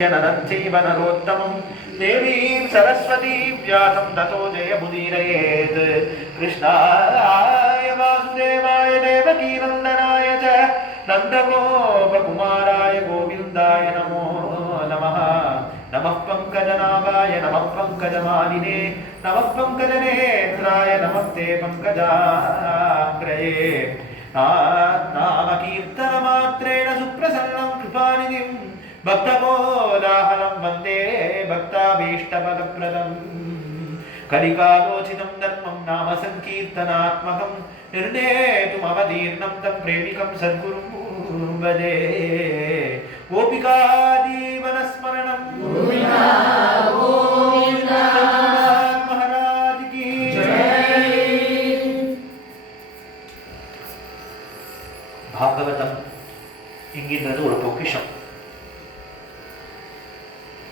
नरञ्चैव नरोत्तमं देवीं सरस्वतीं व्यासं ततो जयमुदीरयेत्। कृष्णाय वासुदेवाय देवकीनन्दनाय च नन्दगोपकुमाराय गोविन्दाय नमो नमः। नमः पङ्कजनाभाय नमः पङ्कजमालिने नमः पङ्कजनेत्राय नमस्ते पङ्कजाग्रये। नामकीर्तनमात्रेण सुप्रसन्नं कृपानिधिं भक्तकोलाहलं वन्दे भक्ताभीष्टफलप्रदम्। कलिकालोचितं धर्मं नाम संकीर्तनात्मकं निर्णेतुमवतीर्णं तं प्रेमिकं सद्गुरुं भजे। गोपिका जीवनस्मरणं महाराज की जय। भागवतम என்கின்றது ஒரு பொக்கிஷம்.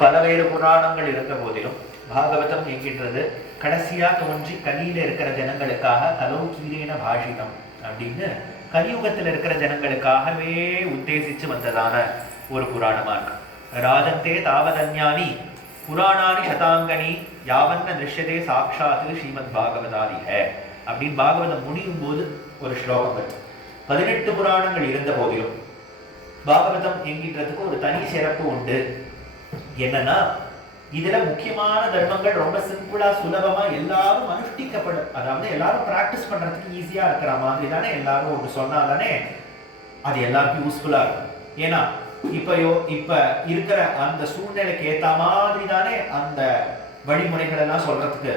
பலவேறு புராணங்கள் இருந்த போதிலும் பாகவதம் என்கின்றது கடைசியா தோன்றி கலியில இருக்கிற ஜனங்களுக்காக கலௌகீரேன பாஷிதம் அப்படின்னு கலியுகத்தில் இருக்கிற ஜனங்களுக்காகவே உத்தேசிச்சு வந்ததான ஒரு புராணமா இருக்கு. ராஜந்தே தாவதன்யானி புராணானி சதாங்கனி யாவன்ன திருஷ்யதே சாட்சாத்து ஸ்ரீமத் பாகவதாதிக அப்படின்னு பாகவதம் முடியும் போது ஒரு ஸ்லோகம் இருக்கு. 18 புராணங்கள் இருந்த போதிலும் பாகவதம் என்கின்றதுக்கு ஒரு தனி சிறப்பு உண்டு. என்னன்னா இதுல முக்கியமான தர்மங்கள் ரொம்ப சிம்பிளா சுலபமா எல்லாரும் அனுஷ்டிக்கப்படும். அதாவது எல்லாரும் பிராக்டிஸ் பண்றதுக்கு ஈஸியா இருக்கிற மாதிரி தானே எல்லாரும் ஒன்று சொன்னாதானே அது எல்லாருக்கும் யூஸ்ஃபுல்லா இருக்கும். ஏன்னா இப்ப இருக்கிற அந்த சூழ்நிலைக்கு ஏத்த மாதிரி தானே அந்த வழிமுறைகள் எல்லாம் சொல்றதுக்கு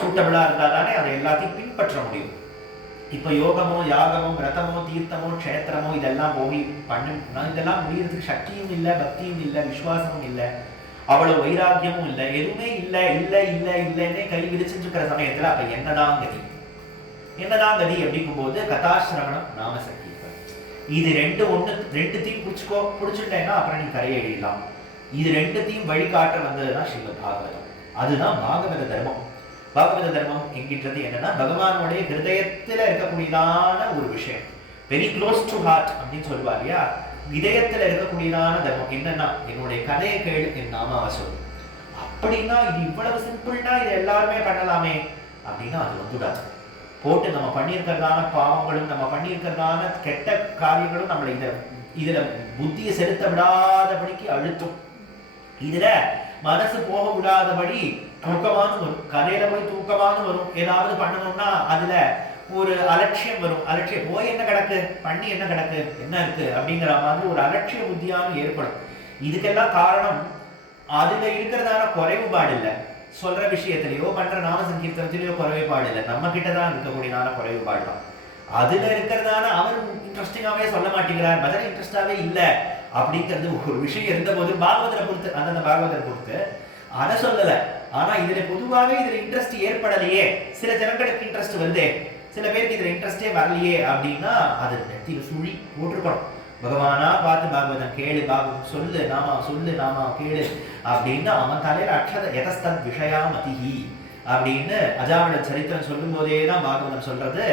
சூட்டபிளா இருந்தா தானே அதை எல்லாத்தையும் பின்பற்ற முடியும். இப்ப யோகமோ யாகமோ விரதமோ தீர்த்தமோ க்ஷேத்திரமோ இதெல்லாம் போய் இதெல்லாம் முடியறதுக்கு சக்தியும் இல்லை, பக்தியும் இல்லை, விசுவாசமும் இல்லை, அவ்வளவு வைராக்கியமும் இல்லை, எதுவுமே இல்லை இல்லை இல்லை இல்லைன்னே கை விரிச்சுட்டு இருக்கிற சமயத்துல அப்ப என்னதான் கதி அப்படிங்கும் போது கதாசிரவணம் நாம சங்கீர்த்தனம் இது ரெண்டுத்தையும் புடிச்சுட்டேன்னா அப்புறம் நீ கரையேறிடலாம். இது ரெண்டுத்தையும் வழிகாட்ட வந்ததுதான் ஸ்ரீமத் பாகவதம். அதுதான் பாகவத தர்மம். பாகவத தர்மம் என்கின்றது என்னன்னா பகவானுடைய ஹிருதயத்துல இருக்கக்கூடியதான ஒரு விஷயம், வெரி க்ளோஸ் டு ஹார்ட் அப்படின்னு சொல்லுவா இல்லையா. இதயத்துல இருக்கக்கூடியதான தர்மம் என்னன்னா என்னுடைய கதையை கேளு, என் நாமாவை சொல்லு. அப்படின்னா இது இவ்வளவு சிம்பிள்னா இது எல்லாருமே பண்ணலாமே அப்படின்னா அது வந்துடாது. போட்டு நம்ம பண்ணியிருக்கிறதான பாவங்களும் நம்ம பண்ணியிருக்கிறதான கெட்ட காரியங்களும் நம்மளை இதுல புத்தியை செலுத்த விடாதபடிக்கு அழுத்தும். இதுல மனசு போக விடாதபடி தூக்கமானு வரும். கதையில போய் தூக்கமானு வரும். ஏதாவது பண்ணணும்னா அதுல ஒரு அலட்சியம் வரும். அலட்சியம் போய் என்ன கிடக்கு, பண்ணி என்ன கிடக்கு, என்ன இருக்கு அப்படிங்கிற மாதிரி ஒரு அலட்சிய புத்தியானு ஏற்படும். இதுக்கெல்லாம் காரணம் அதுல இருக்கிறதான குறைவுபாடு இல்லை, சொல்ற விஷயத்திலேயோ பண்ற நாம சங்கீர்த்தனத்திலேயோ குறைவுபாடு இல்லை, நம்ம கிட்டதான் இருக்கக்கூடியதான குறைவுபாடு தான். அதுல இருக்கிறதான அவர் இன்ட்ரெஸ்டிங்காவே சொல்ல மாட்டேங்கிறார், பதில் இன்ட்ரெஸ்டாவே இல்லை அப்படிங்கிறது ஒரு விஷயம் இருந்த போது பாகவதரை பொறுத்து அந்த பாகவதரை பொறுத்து அதை சொல்லல. ஆனா இதுல பொதுவாகவே இதுல இன்ட்ரெஸ்ட் ஏற்படலையே, சில ஜனங்களுக்கு இன்ட்ரெஸ்ட் வருதே, சில பேருக்கு இதுல இன்ட்ரெஸ்டே வரலையே அப்படின்னா அது நெத்தியில சுழி போட்டிருக்கணும். பகவானா பார்த்து பாகவதம் கேளு, பாகவதம் சொல்லு, நாமா கேளு அப்படின்னு அவன் தலையில அக்ஷத எதஸ்தத் விஷயா மதிஹி அப்படின்னு அஜாமிட சரித்திரம் சொல்லும் போதேதான் பாகவதம் சொல்றது.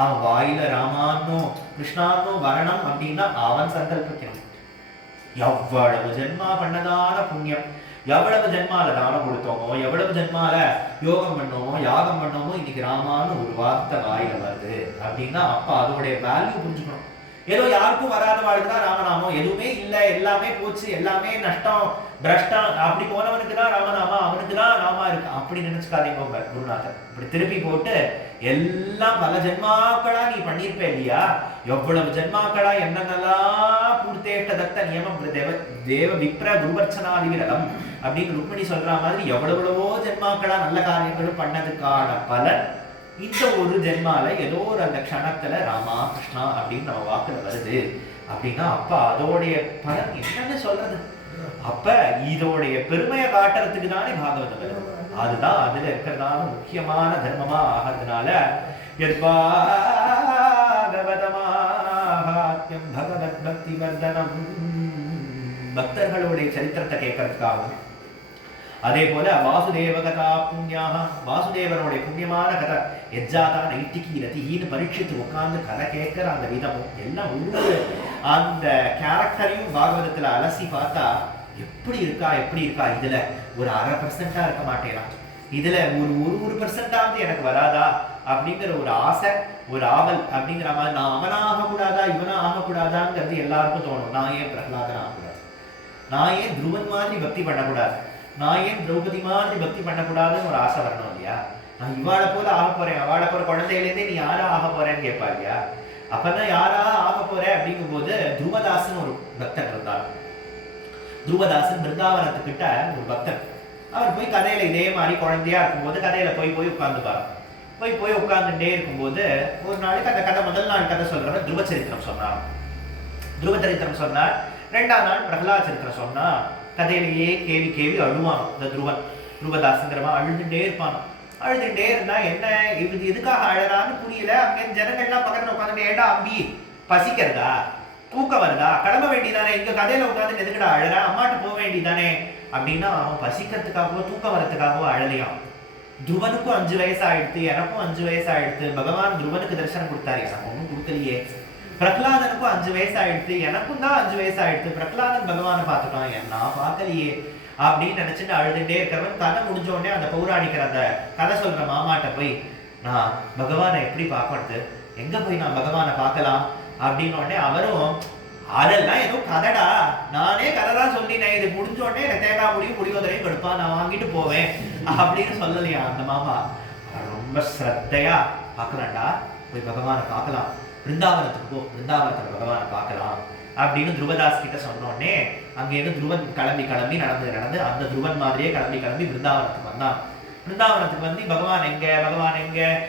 அவன் வாயில ராமானோ கிருஷ்ணானோ வரணம் அப்படின்னா அவன் சங்கல்பிக்கணும். எவ்வளவு ஜென்மா பண்ணதான புண்ணியம், எவ்வளவு ஜென்மால தானம் கொடுத்தோமோ, எவ்வளவு ஜென்மால யோகம் பண்ணோமோ யாகம் பண்ணோமோ, இன்னைக்கு ராமான்னு ஒரு வார்த்தை வாயில வருது அப்படின்னா அப்ப அதோடைய வேல்யூ புரிஞ்சுக்கணும். ஏதோ யாருக்கும் வராத வாழ்க்கை ராமநாமம், எதுவுமே இல்லை, எல்லாமே போச்சு, எல்லாமே நஷ்டம் பிரஷ்டம், அப்படி போனவனுக்கு தான் ராமநாமா, அவனுக்கு தான் ராமா இருக்கு அப்படி நினைச்சுக்காதீங்க. குருநாதர் இப்படி திருப்பி போட்டு எல்லாம் பல ஜென்மாக்களா நீ பண்ணிருப்ப இல்லையா, எவ்வளவு ஜென்மாக்களா என்னென்னலாம் பூர்த்தேஷ்ட தத்த நியமம் தேவ விப்ர குருவர்ச்சனாதி விரதம் அப்படின்னு ருக்மிணி சொல்ற மாதிரி எவ்வளவோ ஜென்மாக்களா நல்ல காரியங்களும் பண்ணதுக்கான பலன் இந்த ஒரு ஜென்மால ஏதோ ஒரு அந்த க்ஷணத்துல ராமா கிருஷ்ணா அப்படின்னு நம்ம வாக்குல வருது அப்படின்னா அப்ப அதோடைய பலன் என்னன்னு சொல்றது. அப்ப இதோடைய பெருமையை காட்டுறதுக்கு தானே பாகவதம் வருது. அதுதான் அதுல இருக்கிறதான முக்கியமான தர்மமா ஆகிறதுனால பாகவதமாஹாத்யம் பகவத் பக்தி வர்தனம் பக்தர்களுடைய சரித்திரத்தை கேட்கறதுக்காகவும், அதே போல வாசுதேவ கதா புண்ணியாக வாசுதேவனுடைய புண்ணியமான கதை எஜ்ஜாதா நைட்டிக்கு ரத்தின்னு பரீட்சித்து உட்கார்ந்து கதை கேட்கிற அந்த விதமும் எல்லாம் ஒவ்வொரு அந்த கேரக்டரையும் பாகவதத்துல அலசி பார்த்தா எப்படி இருக்கா எப்படி இருக்கா, இதுல ஒரு 0.5% இருக்க மாட்டேனா, இதுல ஒரு பெர்சென்டாவது எனக்கு வராதா அப்படிங்கிற ஒரு ஆசை, ஒரு ஆவல் அப்படிங்கிற மாதிரி. நான் அவனா ஆகக்கூடாதா இவனா ஆகக்கூடாதாங்கிறது எல்லாருக்கும் தோணும். நான் ஏன் பிரகலாதன் ஆகக்கூடாது, நான் ஏன் துருவன் மாதிரி பக்தி பண்ணக்கூடாது, நான் ஏன் திரௌபதி மாதிரி பக்தி பண்ணக்கூடாதுன்னு ஒரு ஆசை வரணும் இல்லையா. நான் இவாளை போல ஆக போறேன், அவளை போற குழந்தையிலேருந்தே நீ யாரா ஆக போறேன்னு கேட்பா இல்லையா. அப்பதான் யாரா ஆக போற அப்படிங்கும் போது துருவதாசன் ஒரு பக்தன் இருந்தார். துருவதாசன் பிருந்தாவனத்துக்கிட்ட ஒரு பக்தன். அவர் போய் கதையில இதே மாதிரி குழந்தையா இருக்கும்போது கதையில போய் உட்கார்ந்துப்பாரு. போய் உட்கார்ந்துட்டே இருக்கும்போது ஒரு நாளைக்கு அந்த கதை, முதல் நாள் கதை சொல்றவர் துருவ சரித்திரம் சொன்னார். துருவ சரித்திரம் சொன்னார். 2ஆம் நாள் பிரகலாத் சரித்திரம் சொன்னா. கதையிலேயே கேவி அழுவான் இந்த துருவதாசங்கிறவன். அழுதுட்டே இருப்பான். அழுதுட்டே இருந்தா என்ன இது எதுக்காக அழறான்னு புரியல. அங்கே ஜனங்கள்லாம் பக்கத்துல உட்காந்துட்டு, ஏண்டா அம்பி பசிக்கிறதா, தூக்கம் வருதா, கிளம்ப வேண்டியதானே, இங்க கதையில உட்காந்து எதுக்கடா அழற, அம்மாட்ட போக வேண்டியதானே அப்படின்னா, அவன் பசிக்கிறதுக்காகவோ தூக்கம் வரத்துக்காகவோ அழலையாம். துருவனுக்கும் 5 வயசு ஆயிடுத்து, எனக்கும் 5 வயசு ஆயிடுத்து. பகவான் துருவனுக்கு தரிசனம் கொடுத்தாரு, எனக்கு ஒன்றும் கொடுக்கலையே. பிரகலாதனுக்கும் 5 வயசு ஆயிடுத்து, எனக்கும் தான் 5 வயசு ஆயிடுத்து. பிரகலாதன் பகவானை பார்த்துட்டான், என்ன பார்க்கலையே அப்படின்னு நினைச்சிட்டு அழுதுட்டே இருக்கிறவன் கதை முடிஞ்ச உடனே அந்த பௌராணிக்கர் அந்த கதை சொல்ற மாமாட்ட போய், நான் பகவானை எப்படி பார்க்கறது, எங்க போய் நான் பகவானை பார்க்கலாம் அப்படின்னு உடனே அவரும், அதெல்லாம் ஏதோ கதைடா, நானே கதை தான் சொல்லினேன், இது முடிஞ்ச உடனே எனக்கு தேங்காய் முடியும் புளியோதரையும் கொடுப்பா, நான் வாங்கிட்டு போவேன் அப்படின்னு சொல்லலையா அந்த மாமா. ரொம்ப ஸ்ரத்தையா, பார்க்கலாம்டா, போய் பகவானை பார்க்கலாம், பிருந்தாவனத்துக்கு போ, பிருந்தாவனத்துல பகவானை பார்க்கலாம் அப்படின்னு துருவதாஸ் கிட்ட சொன்னோடனே அங்கேருந்து துருவன் கிளம்பி நடந்து அந்த துருவன் மாதிரியே கிளம்பி பிருந்தாவனத்துக்கு வந்தான். பிருந்தாவனத்துக்கு வந்து பகவான் எங்க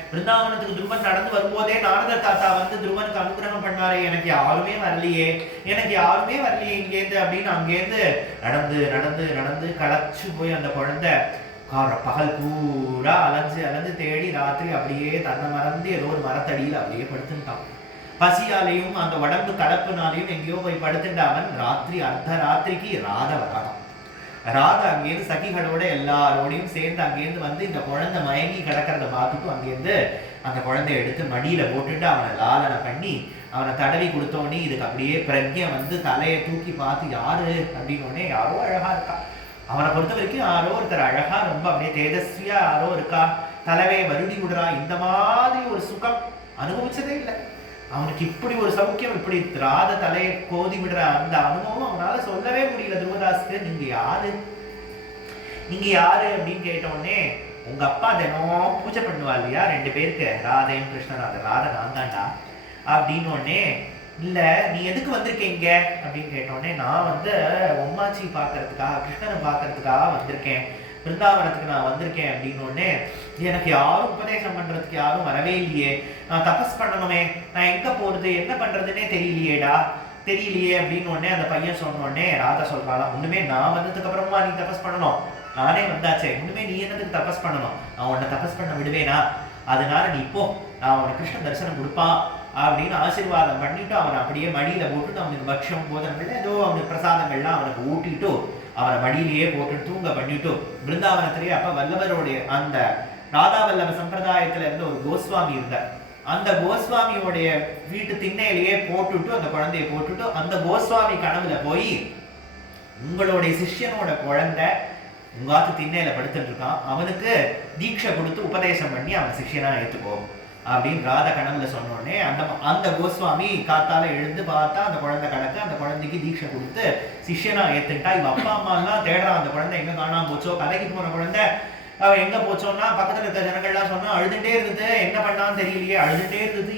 பிருந்தாவனத்துக்கு துருவன் நடந்து வரும்போதே நாரதர் தாத்தா வந்து துருவனுக்கு அனுகிரகம் பண்ணாரு, எனக்கு யாருமே வரலையே இங்கேருந்து அப்படின்னு அங்கேருந்து நடந்து களைச்சு போய் அந்த குழந்தை பகல் பூரா அலைஞ்சு தேடி ராத்திரி அப்படியே தன்னை மறந்து ஏதோ ஒரு மரத்தடியில் அப்படியே படுத்துட்டான். பசியாலையும் அந்த உடம்பு கலப்புனாலையும் எங்கேயோ போய் படுத்துட்ட அவன் ராத்திரி அர்த்தராத்திரிக்கு ராதை வராதான். ராதை அங்கேருந்து சகிகளோட எல்லாரோடையும் சேர்ந்து அங்கேருந்து வந்து இந்த குழந்தை மயங்கி கிடக்கிறத பார்த்துட்டு அங்கேருந்து அந்த குழந்தைய எடுத்து மடியில போட்டுட்டு அவனை லாலனை பண்ணி அவனை தடவி கொடுத்தோடனே இதுக்கு அப்படியே பிரக்ஞை வந்து தலையை தூக்கி பார்த்து யாரு அப்படின்னோடனே யாரோ அழகா இருக்கா. அவனை பொறுத்த வரைக்கும் யாரோ ஒருத்தர் அழகா ரொம்ப அப்படியே தேஜஸ்வியா யாரோ இருக்கா, தலைவையை வருடி விடுறா. இந்த மாதிரி ஒரு சுகம் அனுபவிச்சதே இல்லை அவனுக்கு. இப்படி ஒரு சௌக்கியம், இப்படி ராத தலையை கோதி விடுற அந்த அனுபவம் அவனால சொல்லவே முடியல துருவதாஸ்க்கு. நீங்க யாரு அப்படின்னு கேட்டோடனே, உங்க அப்பா தினம் பூஜை பண்ணுவா இல்லையா 2 பேருக்கு, ராதையும் கிருஷ்ணராதன், ராதை நான் தான்டா அப்படின்னு உடனே, இல்ல நீ எதுக்கு வந்திருக்கீங்க அப்படின்னு கேட்டோடனே, நான் வந்து உம்மாச்சி பாக்குறதுக்காக, கிருஷ்ணனை பாக்குறதுக்காக வந்திருக்கேன், பிருந்தாவனத்துக்கு நான் வந்திருக்கேன் அப்படின்னு உடனே, எனக்கு யாரும் உபதேசம் பண்றதுக்கு யாரும் வரவே இல்லையே, நான் தபஸ் பண்ணணுமே, நான் எங்க போறது என்ன பண்றதுன்னே தெரியலையே அப்படின்னு உடனே அந்த பையன் சொன்ன உடனே ராதா சொல்றாளாம், ஒண்ணுமே நான் வந்ததுக்கு அப்புறமா நீ தபஸ் பண்ணணும், நானே வந்தாச்சே, ஒண்ணுமே நீ என்னதுக்கு தபஸ் பண்ணணும், நான் உன்னை தபஸ் பண்ண விடுவேனா, அதனால நீ இப்போ நான் உனக்கு கிருஷ்ண தரிசனம் கொடுப்பான் அப்படின்னு ஆசீர்வாதம் பண்ணிட்டு அவனை அப்படியே மடியில போட்டுட்டு அவனுக்கு பக்ஷம் போதனங்கள்ல ஏதோ அவனுக்கு பிரசாதங்கள்லாம் அவனுக்கு ஊட்டிட்டு அவனை மடியிலேயே போட்டு தூங்க பண்ணிட்டு பிருந்தாவனத்திலேயே அப்ப வல்லவருடைய அந்த ராதா வல்லப சம்பிரதாயத்துல இருந்த ஒரு கோஸ்வாமி இருந்தார். அந்த கோஸ்வாமியோடைய வீட்டு திண்ணையிலேயே போட்டுட்டு அந்த குழந்தைய போட்டுட்டு அந்த கோஸ்வாமி கனவுல போய், உங்களுடைய சிஷ்யனோட குழந்தை உங்காத்து திண்ணையில படுத்துட்டு இருக்கான், அவனுக்கு தீட்சை கொடுத்து உபதேசம் பண்ணி அவன் சிஷ்யனா ஏத்துக்கோ அப்படின்னு ராதா கனவுல சொன்ன உடனே அந்த கோஸ்வாமி காத்தால எழுந்து பார்த்தா அந்த குழந்தை கிடக்கு, அந்த குழந்தைக்கு தீட்சை கொடுத்து சிஷ்யனா ஏத்துட்டா. இவ அப்பா அம்மா எல்லாம் தேடுறான், அந்த குழந்தை எங்க காணாம போச்சோ, கதைக்கு போன குழந்தை அவன் எங்க போச்சோன்னா பக்கத்துல இருக்க ஜனங்கள்லாம் சொன்னா அழுதுட்டே இருந்தது, என்ன பண்ணான்னு தெரியலையே,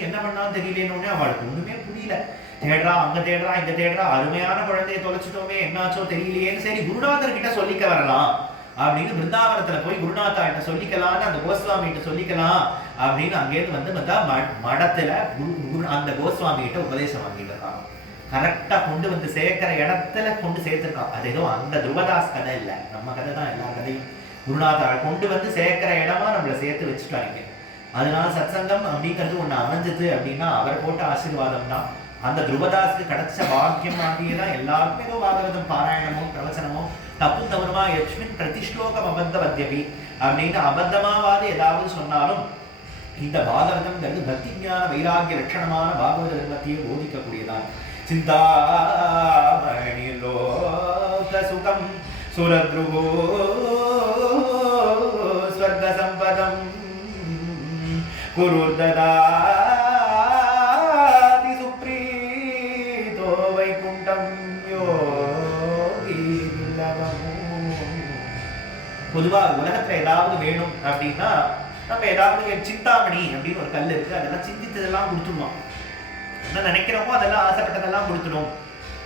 என்ன பண்ணான்னு தெரியலேன்னு அவளுக்கு ஒண்ணுமே புரியல. தேடுறா, அங்க தேடுறா, இங்க தேடுறா, அருமையான குழந்தைய தொலைச்சிட்டோமே, என்னாச்சோ தெரியலையேன்னு சரி குருநாதர் கிட்ட சொல்லிக்க வரலாம் அப்படின்னு பிருந்தாவனத்துல போய் குருநாதா கிட்ட சொல்லிக்கலான்னு அந்த கோஸ்வாமி கிட்ட சொல்லிக்கலாம் அப்படின்னு அங்கேருந்து வந்து மடத்துல அந்த கோஸ்வாமி கிட்ட உபதேசம் வாங்கிட்டு இருக்காங்க. கரெக்டா கொண்டு வந்து சேர்க்கிற இடத்துல கொண்டு சேர்த்திருக்கான். அது ஏதோ அந்த துருவதாஸ் கதை இல்லை, நம்ம கதை தான் எல்லா கதையும். குருநாதா கொண்டு வந்து சேர்க்கிற இடமா நம்மளை சேர்த்து வச்சுட்டாங்க. அதனால சத்சங்கம் அப்படிங்கிறது ஒண்ணு அமைஞ்சது அப்படின்னா அவர் போட்ட ஆசீர்வாதம் தான். அந்த துருவதாஸ்க்கு கிடைச்ச பாக்கியம் ஆகியதான் எல்லாருக்கும் ஏதோ பாகவதம் பாராயணமோ பிரவச்சனமோ தப்பு தவறுமா யக்ஷ்மின் பிரதிஷ்லோகம் அபத்தவத்யபி அப்படின்னு அபத்தமாவாது ஏதாவது சொன்னாலும் இந்த பாகவதம்ங்கிறது பக்தி ஞான வைராகிய லட்சணமான பாகவத தர்மத்தையே போதிக்கக்கூடியதான். சிந்தாமணி லோக சுகம் சுரத்ருகோ ஸ்வர்க சம்பதம் குருர்ததாதி சுப்ரீதோ வைகுண்டம் யோகி துல்லபமோ. பொதுவா உலகத்துல ஏதாவது வேணும் அப்படின்னா நம்ம ஏதாவது சிந்தாமணி அப்படின்னு ஒரு கல் இருக்கு, அதெல்லாம் சிந்தித்ததெல்லாம் கொடுத்துடுவோம். என்ன நினைக்கிறோமோ அதெல்லாம் ஆசைப்பட்டதெல்லாம் கொடுத்துடும்.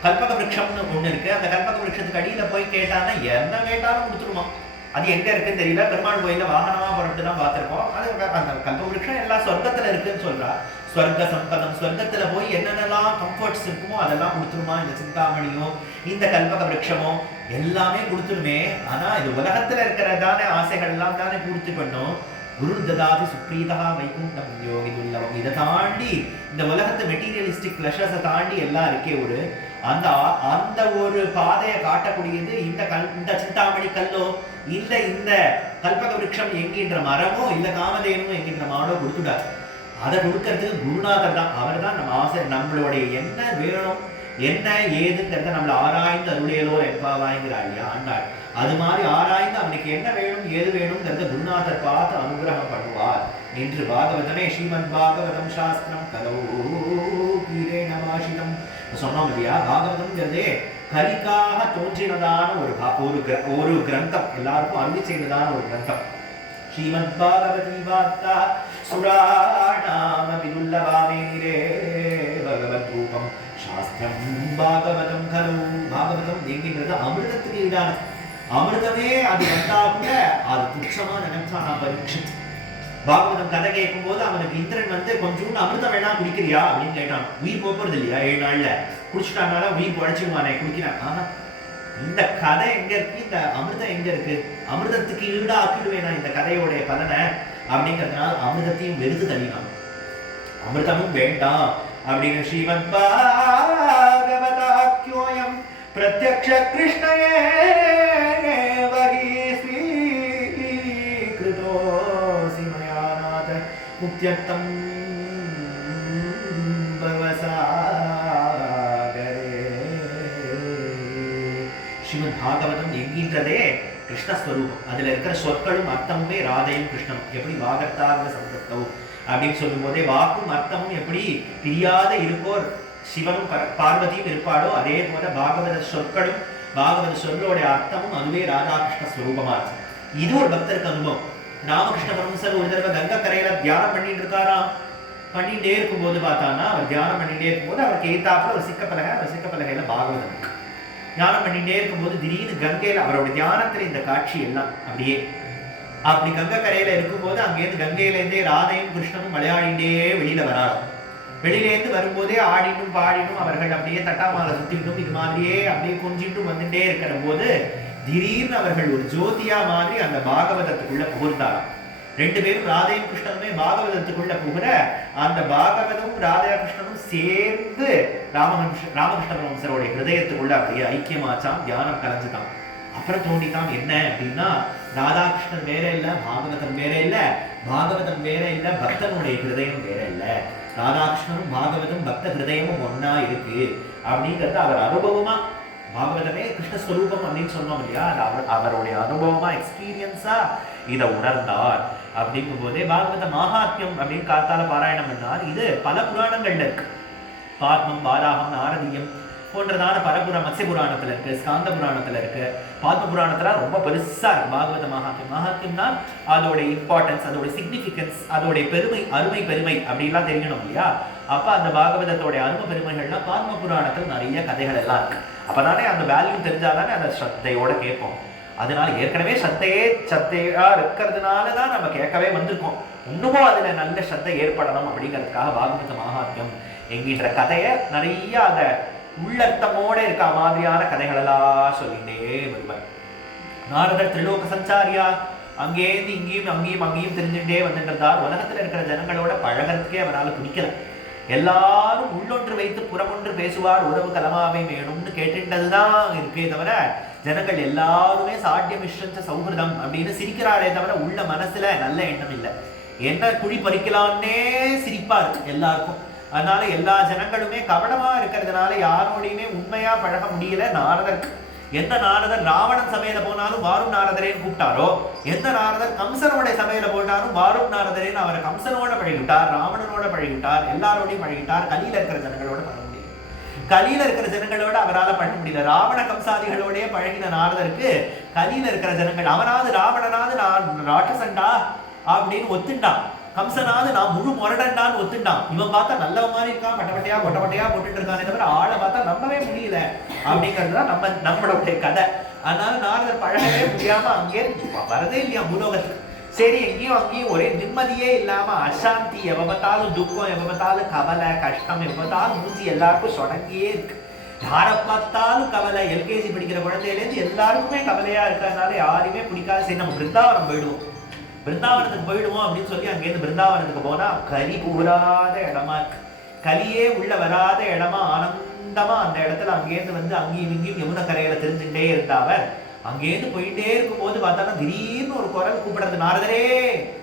கல்பக விருட்சம்னு ஒண்ணு இருக்கு, அந்த கல்பக விருட்சத்துக்கு அடியில போய் கேட்டானா என்ன கேட்டாலும் கொடுத்துடுவோம். அது எங்க இருக்குன்னு தெரியல, பெருமாள் கோயில வாகனமா புறப்பட்டு தான் பார்த்திருக்கோம். அது அந்த கல்பக விருட்சம் எல்லாம் சொர்க்கத்துல இருக்குன்னு சொல்றா. ஸ்வர்க சம்பதம், ஸ்வர்க்கத்துல போய் என்னென்னலாம் கம்ஃபர்ட்ஸ் இருக்குமோ அதெல்லாம் கொடுத்துருமா. இந்த சிந்தாமணியோ இந்த கல்பக விருட்சமோ எல்லாமே கொடுத்துருமே. ஆனா இது உலகத்துல இருக்கிறதானே ஆசைகள் எல்லாம் தானே பூர்த்தி பண்ணும். குரு ததாதி சுப்ரீதா வைகுண்டம் யோகி துல்லபம். இதை தாண்டி இந்த உலகத்தை மெட்டீரியலிஸ்டிக் பிளஷர்ஸை தாண்டி எல்லாம் இருக்கே ஒரு அந்த அந்த ஒரு பாதையை காட்டக்கூடியது இந்த சிந்தாமணி கல்லோ இல்ல இந்த கல்பக விருட்சம் என்கின்ற மரமோ இல்ல காமதேனும் என்கின்ற மாடோ கொடுத்துடாது. அதை கொடுக்கறதுக்கு குருநாதர் தான். அவர் தான் நம்ம ஆசை நம்மளுடைய என்ன வேணும் என்ன ஏதுங்கிறத நம்மளை ஆராய்ந்து அருளியலோர் என்பாவாய்ங்கிறாள் இல்லையா ஆண்டாள். அது மாதிரி ஆராய்ந்து அவனுக்கு என்ன வேணும் ஏது வேணும்ங்கிறத குருநாதர் பார்த்து அனுகிரகம் பண்ணுவார் என்று பாகவதமே ஸ்ரீமத் பாகவதம் சாஸ்திரம் கலோ கீரேண வாசிதம் சொன்னோம் இல்லையா. பாகவதம்ங்கிறதே கலிக்காக தோன்றினதான ஒரு கிரந்தம், எல்லாருக்கும் அருளி செய்ததான ஒரு கிரந்தம். ஸ்ரீமத் பாகவதி வார்த்தா சுராணாம விதுல்லபாமேனிரே பகவத் ரூபம் சாஸ்திரம் பாகவதம் கலோ. பாகவதம் என்கின்றது அமிர்தத்துக்கு ஈடானது. அமிர்தமே அது வந்தா கூட அது துச்சமா நினைச்சானா பரீட்சித். பாகவதம் கதை கேட்கும் போது அவனுக்கு இந்திரன் வந்து கொஞ்சோண்டு அமிர்தம் வேணா குடிக்கிறியா அப்படின்னு கேட்டான். உயிர் போறது இல்லையா 7 நாள்ல குடிச்சுட்டானால உயிர் குழைச்சுமானே குடிக்கிறான். ஆனா இந்த கதை எங்க இருக்கு, இந்த அமிர்தம் எங்க இருக்கு, அமிர்தத்துக்கு ஈடா ஆக்கிடுவேனா இந்த கதையோடைய பலனை அப்படிங்கிறதுனால அமிர்தத்தையும் வெறுத்து தள்ளினான். அமிர்தமும் வேண்டாம் அப்படின்னு ஸ்ரீமத் பாகவதாக்கியோயம் பிரத்யக்ஷ கிருஷ்ணயே வகி ஸ்வீகிருதோசி மயாநாத முக்த்யர்த்தம் பவசாகரே. ஸ்ரீமத் பாகவதம் என்கின்றதே கிருஷ்ணஸ்வரூபம். அதுல இருக்கிற சொற்களும் அர்த்தமுமே ராதையும் கிருஷ்ணனும். எப்படி வாகத்தாக சம்பத்தவும் அப்படின்னு சொல்லும் போதே வாக்கும் அர்த்தமும் எப்படி பிரியாத இருக்கோர் சிவனும் பார்வதியும் இருப்பாளோ அதே போல பாகவத சொற்களும் பாகவத சொல்லோட அர்த்தமும் அதுவே ராதாகிருஷ்ண ஸ்வரூபமா இருக்கு. இது ஒரு பக்தருக்கு அனுபவம். ராமகிருஷ்ண பரமஹம்சர் ஒரு தடவை கங்கை கரையில தியானம் பண்ணிட்டு இருக்காராம். பண்ணிட்டே இருக்கும்போது பார்த்தானா அவர் தியானம் பண்ணிட்டே இருக்கும்போது அவருக்கு ஏத்தாப்புல ஒரு சிக்கப்பலகை, அவர் சிக்கப்பலகையில பாகவதம் இருக்கு. தியானம் பண்ணிட்டே இருக்கும்போது திடீர்னு கங்கையில அவரோட தியானத்துல இந்த காட்சி எல்லாம் அப்படியே அப்படி கங்கை கரையில இருக்கும்போது அங்கேருந்து கங்கையில இருந்தே ராதையும் கிருஷ்ணனும் விளையாடிட்டே வெளியில வராரு. வெளியிலேருந்து வரும்போதே ஆடிட்டும் பாடிட்டும் அவர்கள் அப்படியே தட்டாமாலை சுத்திட்டும் இது மாதிரியே அப்படியே கொஞ்சிட்டும் வந்துட்டே இருக்கிற போது திடீர்னு அவர்கள் ஒரு ஜோதியா மாதிரி அந்த பாகவதத்துக்குள்ள புகுந்தாராம். 2 பேரும் ராதையும் கிருஷ்ணனுமே பாகவதத்துக்குள்ள புகுற அந்த பாகவதமும் ராதா கிருஷ்ணனும் சேர்ந்து ராமகிருஷ்ண பரமஹம்சருடைய ஹிருதயத்துக்குள்ள அப்படியே ஐக்கியமாச்சாம், தியானம் கலைஞ்சுதான். அப்புறம் தோண்டித்தான் என்ன அப்படின்னா ராதாகிருஷ்ணன் வேற இல்ல, பாகவதம் வேற இல்ல, பாகவதம் வேற இல்ல, பக்தனுடைய ஹிருதயம் வேற இல்ல. ராதாகிருஷ்ணனும் பாகவதம் பக்த ஹிருதயமும் ஒன்னா இருக்கு அப்படிங்கிறது அவர் அனுபவமா, பாகவதமே கிருஷ்ணஸ்வரூபம் அப்படின்னு சொன்னோம் இல்லையா, அவருடைய அனுபவமா எக்ஸ்பீரியன்ஸா இதை உணர்ந்தார். அப்படிங்கும் போதே பாகவத மகாத்மியம் அப்படின்னு காத்தால பாராயணம் பண்ணார். இது பல புராணங்கள்ல இருக்கு. பாத்மம், வாராகம், நாரதீயம் போன்றதான பரபுர மத்ஸ்ய புராணத்துல இருக்கு, ஸ்காந்த புராணத்துல இருக்கு, பாத்ம புராணத்துல ரொம்ப பெருசா இருக்கு பாகவத மகாத்மியம். மகாத்மியம்னா அதோட இம்பார்ட்டன்ஸ், அதோட சிக்னிபிகன்ஸ், அதோட பெருமை, அருமை பெருமை அப்படின்லாம் தெரியணும் இல்லையா. அப்ப அந்த பாகவதத்தோட அருமை பெருமைகள்லாம் பாத்ம புராணத்துல நிறைய கதைகள் எல்லாம் இருக்கு. அப்பதானே அந்த வேல்யூ தெரிஞ்சாதானே அந்த ஸ்ரத்தையோட கேட்போம். அதனால ஏற்கனவே சத்தையா இருக்கிறதுனாலதான் நம்ம கேட்கவே வந்திருக்கோம். இன்னமும் அதுல நல்ல ஸ்ரத்தை ஏற்படணும் அப்படிங்கிறதுக்காக பாகவத மகாத்மியம் என்கின்ற கதையை நிறைய அத உள்ளர்த்தமோட இருக்க மாதிரியான கதைகள் எல்லாம் சொல்லிட்டே வருவார். நாரதர் திரிலோக சஞ்சாரியா அங்கேருந்து இங்கேயும் அங்கேயும் தெரிஞ்சுட்டே வந்துட்டார். உலகத்துல இருக்கிற ஜனங்களோட பழகிறதுக்கே அவரால் பிடிக்கல. எல்லாரும் உள்ளொன்று வைத்து புறமொன்று பேசுவார், உறவு கலமாவை வேணும்னு கேட்டுட்டதுதான் இருக்கே தவிர ஜனங்கள் எல்லாருமே சாட்டிய மிஷ்ரஞ்ச சௌஹிருதம் அப்படின்னு சிரிக்கிறாரே தவிர உள்ள மனசுல நல்ல எண்ணம் இல்லை. என்ன குழி பறிக்கலான்னே சிரிப்பா இருக்கு எல்லாருக்கும். அதனால எல்லா ஜனங்களுமே கவனமா இருக்கிறதுனால யாரோடையுமே உண்மையா பழக முடியல நாரதருக்கு. எந்த நாரதர் ராவணன் சபையில போனாலும் வாரும் நாரதரேன்னு கூப்பிட்டாரோ, எந்த நாரதர் கம்சனோட சபையில போட்டாலும் வாரும் நாரதரேன்னு அவரை கம்சனோட பழகிவிட்டார், ராவணனோட பழகிவிட்டார், எல்லாரோடையும் பழகிட்டார். கலியில இருக்கிற ஜனங்களோட பண்ண முடியல. கலியில இருக்கிற ஜனங்களோட அவரால் பண்ண முடியல. ராவண கம்சாதிகளோடய பழகின நாரதருக்கு கலியில இருக்கிற ஜனங்கள், அவனாவது ராவணனாவது நான் ராட்சசண்டா அப்படின்னு ஒத்துண்டான், கம்சனாவது நான் முழு முரடன்டான்னு ஒத்துண்டான். இவன் பார்த்தா நல்லவ மாதிரி இருக்கான், பட்டப்பட்டையா கொட்டப்பட்டையா போட்டுட்டு இருக்கானே தவிர ஆளை பார்த்தா நம்பவே முடியல அப்படிங்கிறதுதான் நம்மளுடைய கதை. அதனால நாரதர் பழகவே முடியாம அங்கே வரதே இல்லையா பூலோகத்துக்கு. சரி, எங்கேயும் அங்கேயும் ஒரே நிம்மதியே இல்லாம அசாந்தி, எப்ப பார்த்தாலும் துக்கம், எப்ப பார்த்தாலும் கவலை கஷ்டம், எப்ப பார்த்தாலும் மூஞ்சி எல்லாருக்கும் சொடங்கியே இருக்கு. யாரை பார்த்தாலும் கவலை. எல்கேஜி படிக்கிற குழந்தையிலேருந்து எல்லாருக்குமே கவலையா இருக்கிறதுனால யாரையுமே பிடிக்காது. சரி, நம்ம பிருந்தாவனம் போயிடுவோம், பிருந்தாவனத்துக்கு போயிடுவோம் அப்படின்னு சொல்லி அங்கேருந்து பிருந்தாவனத்துக்கு போனா கலி கூறாத இடமா இருக்கு. கலியே உள்ள வராத இடமா ஆனந்தமா அந்த இடத்துல அங்கேருந்து வந்து அங்கேயும் இங்கேயும் யமுனை கரையில தெரிஞ்சுட்டே இருந்தாவ. அங்கேருந்து போயிட்டே இருக்கும் போது பார்த்தாலும் திடீர்னு ஒரு குரல் கூப்பிடுறது, நாரதரே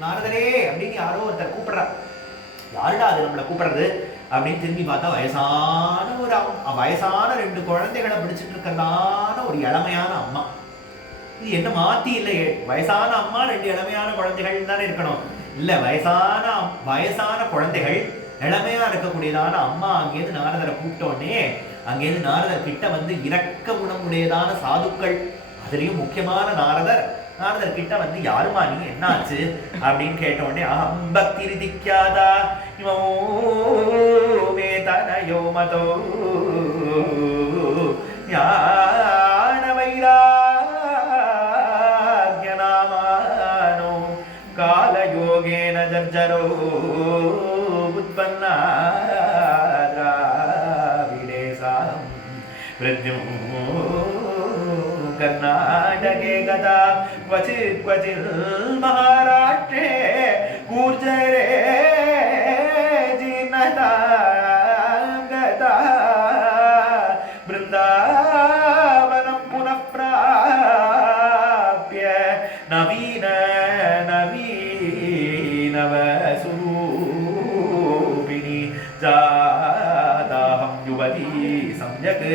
நாரதரே அப்படின்னு யாரோ ஒருத்தர் கூப்பிடுறா. யாருடா அது நம்மளை கூப்பிடுறது அப்படின்னு திரும்பி பார்த்தா வயசான 2 குழந்தைகளை பிடிச்சிட்டு இருக்கிறதான ஒரு இளமையான அம்மா. இது என்ன மாத்தி இல்லையே, வயசான அம்மா 2 இளமையான குழந்தைகள் தானே இருக்கணும். இல்ல, வயசான குழந்தைகள் இளமையா இருக்கக்கூடியதான அம்மா அங்கேருந்து நாரதரை கூப்பிட்டோடனே அங்கேருந்து நாரதர் கிட்ட வந்து இரக்க குணமுடையதான சாதுக்கள், அதுலயும் முக்கியமான நாரதர் கிட்ட வந்து யாருமா நீ, என்னாச்சு அப்படின்னு கேட்டோடனே அகம் பக்தி ரிதிக்காதா தனயோ மதோ ஞான வைராக்யநாமானோ காலயோகேன ஜர்ஜரோ உத்பன்னா திராவிடேசாம் பிரத்யும் कर्नाटके गदा क्वचित् क्वचित् महाराष्ट्रे कूर्जरे जिनता गदा वृन्दावनं पुनः प्राप्य नवीनवस्वरूपिणी जाताहं युवती सम्यक्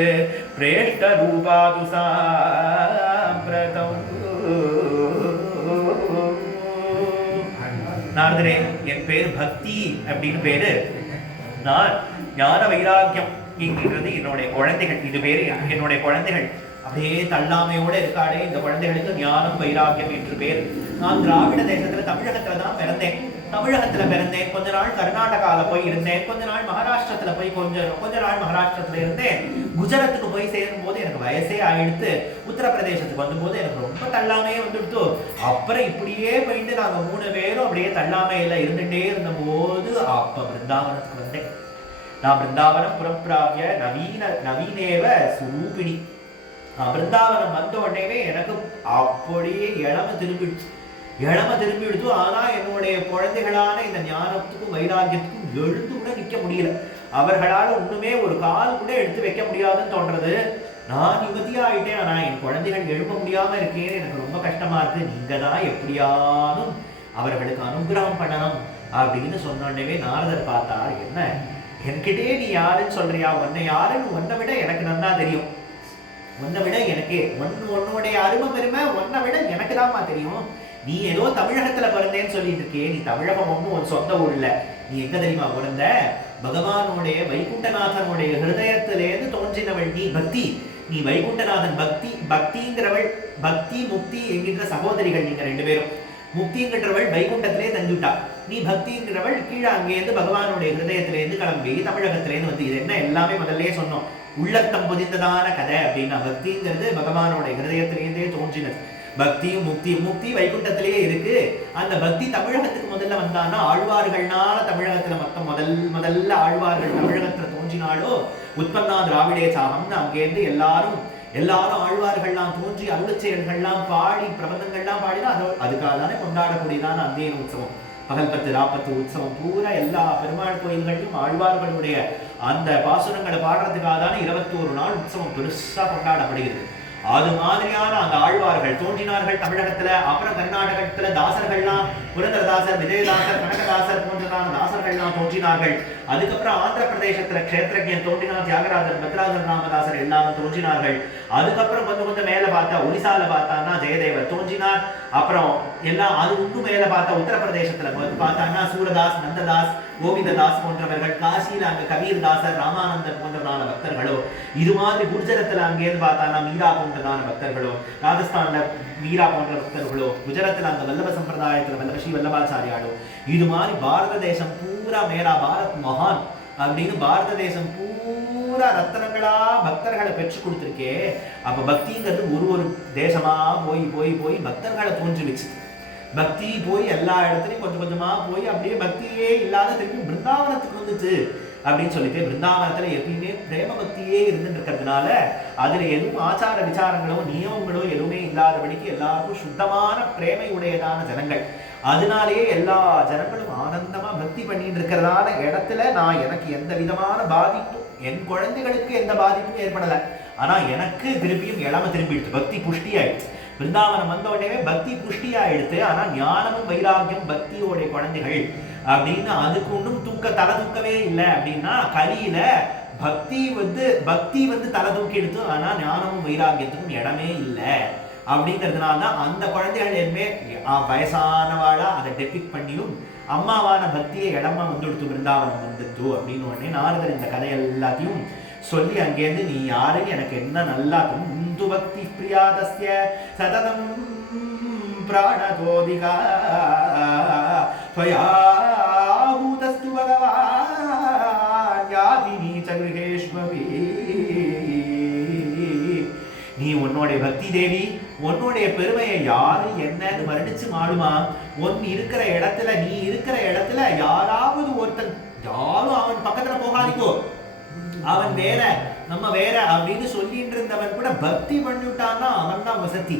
प्रेष्ठरूपादु साम्प्रतौ. நாரதரே, என் பேர் பக்தி அப்படின்னு பேரு. நான் ஞான வைராக்கியம் என்கிறது என்னுடைய குழந்தைகள். இது பேரு என்னுடைய குழந்தைகள். அப்படியே தள்ளாமையோட இருக்காடே இந்த குழந்தைகளுக்கு ஞானம் வைராக்கியம் என்று பேர். நான் திராவிட தேசத்துல தமிழகத்துல தான் பிறந்தேன். கொஞ்ச நாள் கர்நாடகால போய் இருந்தேன், கொஞ்ச நாள் மகாராஷ்டிரத்துல போய் கொஞ்ச நாள் மகாராஷ்டிரத்துல இருந்தேன். குஜராத்துக்கு போய் சேரும் போது எனக்கு வயசே ஆயிடுத்து. உத்தரப்பிரதேசத்துக்கு வந்தபோது எனக்கு ரொம்ப தள்ளாமையே வந்துடுத்து. அப்புறம் இப்படியே போயிட்டு நாங்க 3 பேரும் அப்படியே தள்ளாமையில இருந்துட்டே இருந்த போது அப்ப பிருந்தாவனத்துக்கு வந்தேன். நான் பிருந்தாவனம் புறப்பிராவிய நவீனேவ சுரூபிணி. பிருந்தாவனம் வந்த உடனே எனக்கு அப்படியே இளம திரும்பிடுச்சு. ஆனா என்னுடைய குழந்தைகளான இந்த ஞானத்துக்கும் வைராக்கியத்துக்கும் எழுந்து கூட நிக்க முடியல. அவர்களால ஒண்ணுமே ஒரு கால் கூட எடுத்து வைக்க முடியாதுன்னு தோன்றது. நான் யுவதியா ஆயிட்டேன், ஆனா என் குழந்தைகள் எழுப்ப முடியாம இருக்கேன்னு எனக்கு ரொம்ப கஷ்டமா இருக்கு. நீங்க தான் எப்படியாலும் அவர்களுக்கு அனுகிரகம் பண்ணணும் அப்படின்னு சொன்னோடனே நாரதர் பார்த்தார், என்ன என்கிட்டே நீ யாருன்னு சொல்றியா? உன்னை யாருன்னு உன்னை விட எனக்கு நன்னா தெரியும். உன்னை விட எனக்கு உன்னுடைய அருமை பெருமை உன்னை விட எனக்கு தான்மா தெரியும். நீ ஏதோ தமிழகத்துல பிறந்தேன்னு சொல்லிட்டு இருக்கே, நீ தமிழகம் ஒன்றும் உன் சொந்த ஊர்ல. நீ எங்க தெரியுமா பிறந்த? பகவானுடைய வைகுண்டநாதனுடைய ஹிருதயத்திலேருந்து தோன்றினவள் நீ. பக்தி, நீ வைகுண்டநாதன் பக்திங்கிறவள். பக்தி முக்தி என்கின்ற சகோதரிகள் நீங்க 2 பேரும். முக்திங்கிறவள் வைகுண்டத்திலே தங்கிவிட்டா. நீ பக்திங்கிறவள் கீழே அங்கேருந்து பகவானுடைய ஹிருதயத்திலேருந்து கிளம்பி தமிழகத்திலேருந்து வந்து. இது என்ன எல்லாமே முதல்ல சொன்னோம், உள்ளத்தம் புதிந்ததான கதை அப்படின்னா. பக்திங்கிறது பகவானுடைய ஹிருதயத்திலேருந்தே தோன்றினது. பக்தியும் முக்தி வைகுண்டத்திலேயே இருக்கு. அந்த பக்தி தமிழகத்துக்கு முதல்ல வந்தான்னா ஆழ்வார்கள்னால தமிழகத்துல மொத்தம் முதல்ல ஆழ்வார்கள் தமிழகத்துல தோன்றினாலோ உற்பன்னா திராவிடே சாகம்னு அங்கேருந்து எல்லாரும் ஆழ்வார்கள்லாம் தோன்றி அருள் செயல்கள்லாம் பாடி பிரபந்தங்கள்லாம் பாடினா அதுக்காக தானே கொண்டாடக்கூடியதான அந்தேன உற்சவம். பகல் 10 ராப்பத்து உற்சவம் பூரா எல்லா பெருமாள் கோயில்களிலும் ஆழ்வார்களுடைய அந்த பாசுரங்களை பாடுறதுக்காக தானே 21 நாள் உற்சவம் பெருசா கொண்டாடப்படுகிறது. அது மாதிரியான அந்த ஆழ்வார்கள் தோன்றினார்கள் தமிழகத்துல. அப்புறம் கர்நாடகத்துல தாசர்கள்லாம் புரந்தரதாசர், விஜயதாசர், கனகதாசர் போன்றதான தாசர்கள்லாம் தோன்றினார்கள். அதுக்கப்புறம் ஆந்திர பிரதேசத்துல க்ஷேத்ரஜன் தோன்றினார், தியாகராஜர், பத்ராஜர் ராமதாசர் எல்லாரும் தோன்றினார்கள். அதுக்கப்புறம் கொஞ்சம் மேல பார்த்தா ஒரிசால பார்த்தான்னா ஜெயதேவர் தோன்றினார். அப்புறம் எல்லாம் அது இன்னும் மேல பார்த்தா உத்தரப்பிரதேசத்துல பார்த்தான்னா சூரதாஸ், நந்ததாஸ், கோவிந்ததாஸ் போன்றவர்கள். காசியில அங்க கபீர்தாசர், ராமானந்தர் போன்றதான பக்தர்களோ, இது மாதிரி குர்ஜரத்துல அங்கேருந்து பார்த்தானா மீரா போன்றதான பக்தர்களோ, ராஜஸ்தான்ல மீரா போன்ற பக்தர்களோ, குஜராத்ல அந்த வல்லப சம்பிரதாயத்துல வல்லப ஸ்ரீ வல்லபாச்சாரியாலோ, இது மாதிரி பாரத தேசம் பூரா மேரா பாரத் மகான் அப்படின்னு பாரத தேசம் பூரா ரத்தனங்களா பக்தர்களை பெற்று கொடுத்துருக்கே. அப்ப பக்திங்கிறது ஒரு தேசமா போய் போய் போய் பக்தர்களை தோன்றுவிச்சு. பக்தி போய் எல்லா இடத்துலையும் கொஞ்சம் கொஞ்சமா போய் அப்படியே பக்தியே இல்லாத திருப்பி பிருந்தாவனத்துக்கு வந்துச்சு அப்படின்னு சொல்லிட்டு, பிருந்தாவனத்துல எப்பயுமே பிரேம பக்தியே இருந்துட்டு இருக்கிறதுனால அதுல எதுவும் ஆச்சார விசாரங்களோ நியமங்களோ எதுவுமே இல்லாதபடிக்கு எல்லாருக்கும் சுத்தமான பிரேமை உடையதான ஜனங்கள். அதனாலேயே எல்லா ஜனங்களும் ஆனந்தமா பக்தி பண்ணிட்டு இருக்கிறதான இடத்துல நான் எனக்கு எந்த விதமான பாதிப்பும், என் குழந்தைகளுக்கு எந்த பாதிப்பும் ஏற்படலை. ஆனா எனக்கு திருப்பியும் இளம திரும்பிடுச்சு, பக்தி புஷ்டி ஆயிடுச்சு. பிருந்தாவனம் வந்த உடனே பக்தி புஷ்டி ஆயிடுத்து. ஆனா ஞானமும் வைராக்கியம் பக்தியோட குழந்தைகள் அப்படின்னு அதுக்கு ஒன்றும் தலை தூக்கவே இல்லை. அப்படின்னா கலியில பக்தி வந்து தலை தூக்கி எடுத்து, ஆனா ஞானமும் வைராக்கியத்துக்கும் இடமே இல்லை. அப்படிங்கிறதுனால தான் அந்த குழந்தைகள் எதுவுமே வயசானவாளா அதை டெபிக் பண்ணியும் அம்மாவான பக்தியை இடமா வந்துடுத்து பிருந்தாவனம் வந்துட்டு அப்படின்னு உடனே நாரதர் இந்த கதை எல்லாத்தையும் சொல்லி அங்கேருந்து நீ யாரு, எனக்கு என்ன நல்லா துந்து பக்தி பிரியாதஸ்ய சததம் பிராணதோதிகா ஸ்வயாஹூதஸ்து பகவான் யாதினி சகிருகேஷ்வபி. நீ உன்னுடைய பக்தி தேவி, உன்னுடைய பெருமையை யாரு என்னன்னு வர்ணிச்சு மாடுமா? நீ இருக்கிற இடத்துல யாராவது ஒருத்தன், யாரும் அவன் பக்கத்துல போகாதீங்கோ, அவன் வேற நம்ம வேற அப்படின்னு சொல்லிட்டு இருந்தவன் கூட பக்தி பண்ணிவிட்டான்னா அவன் தான் வசதி.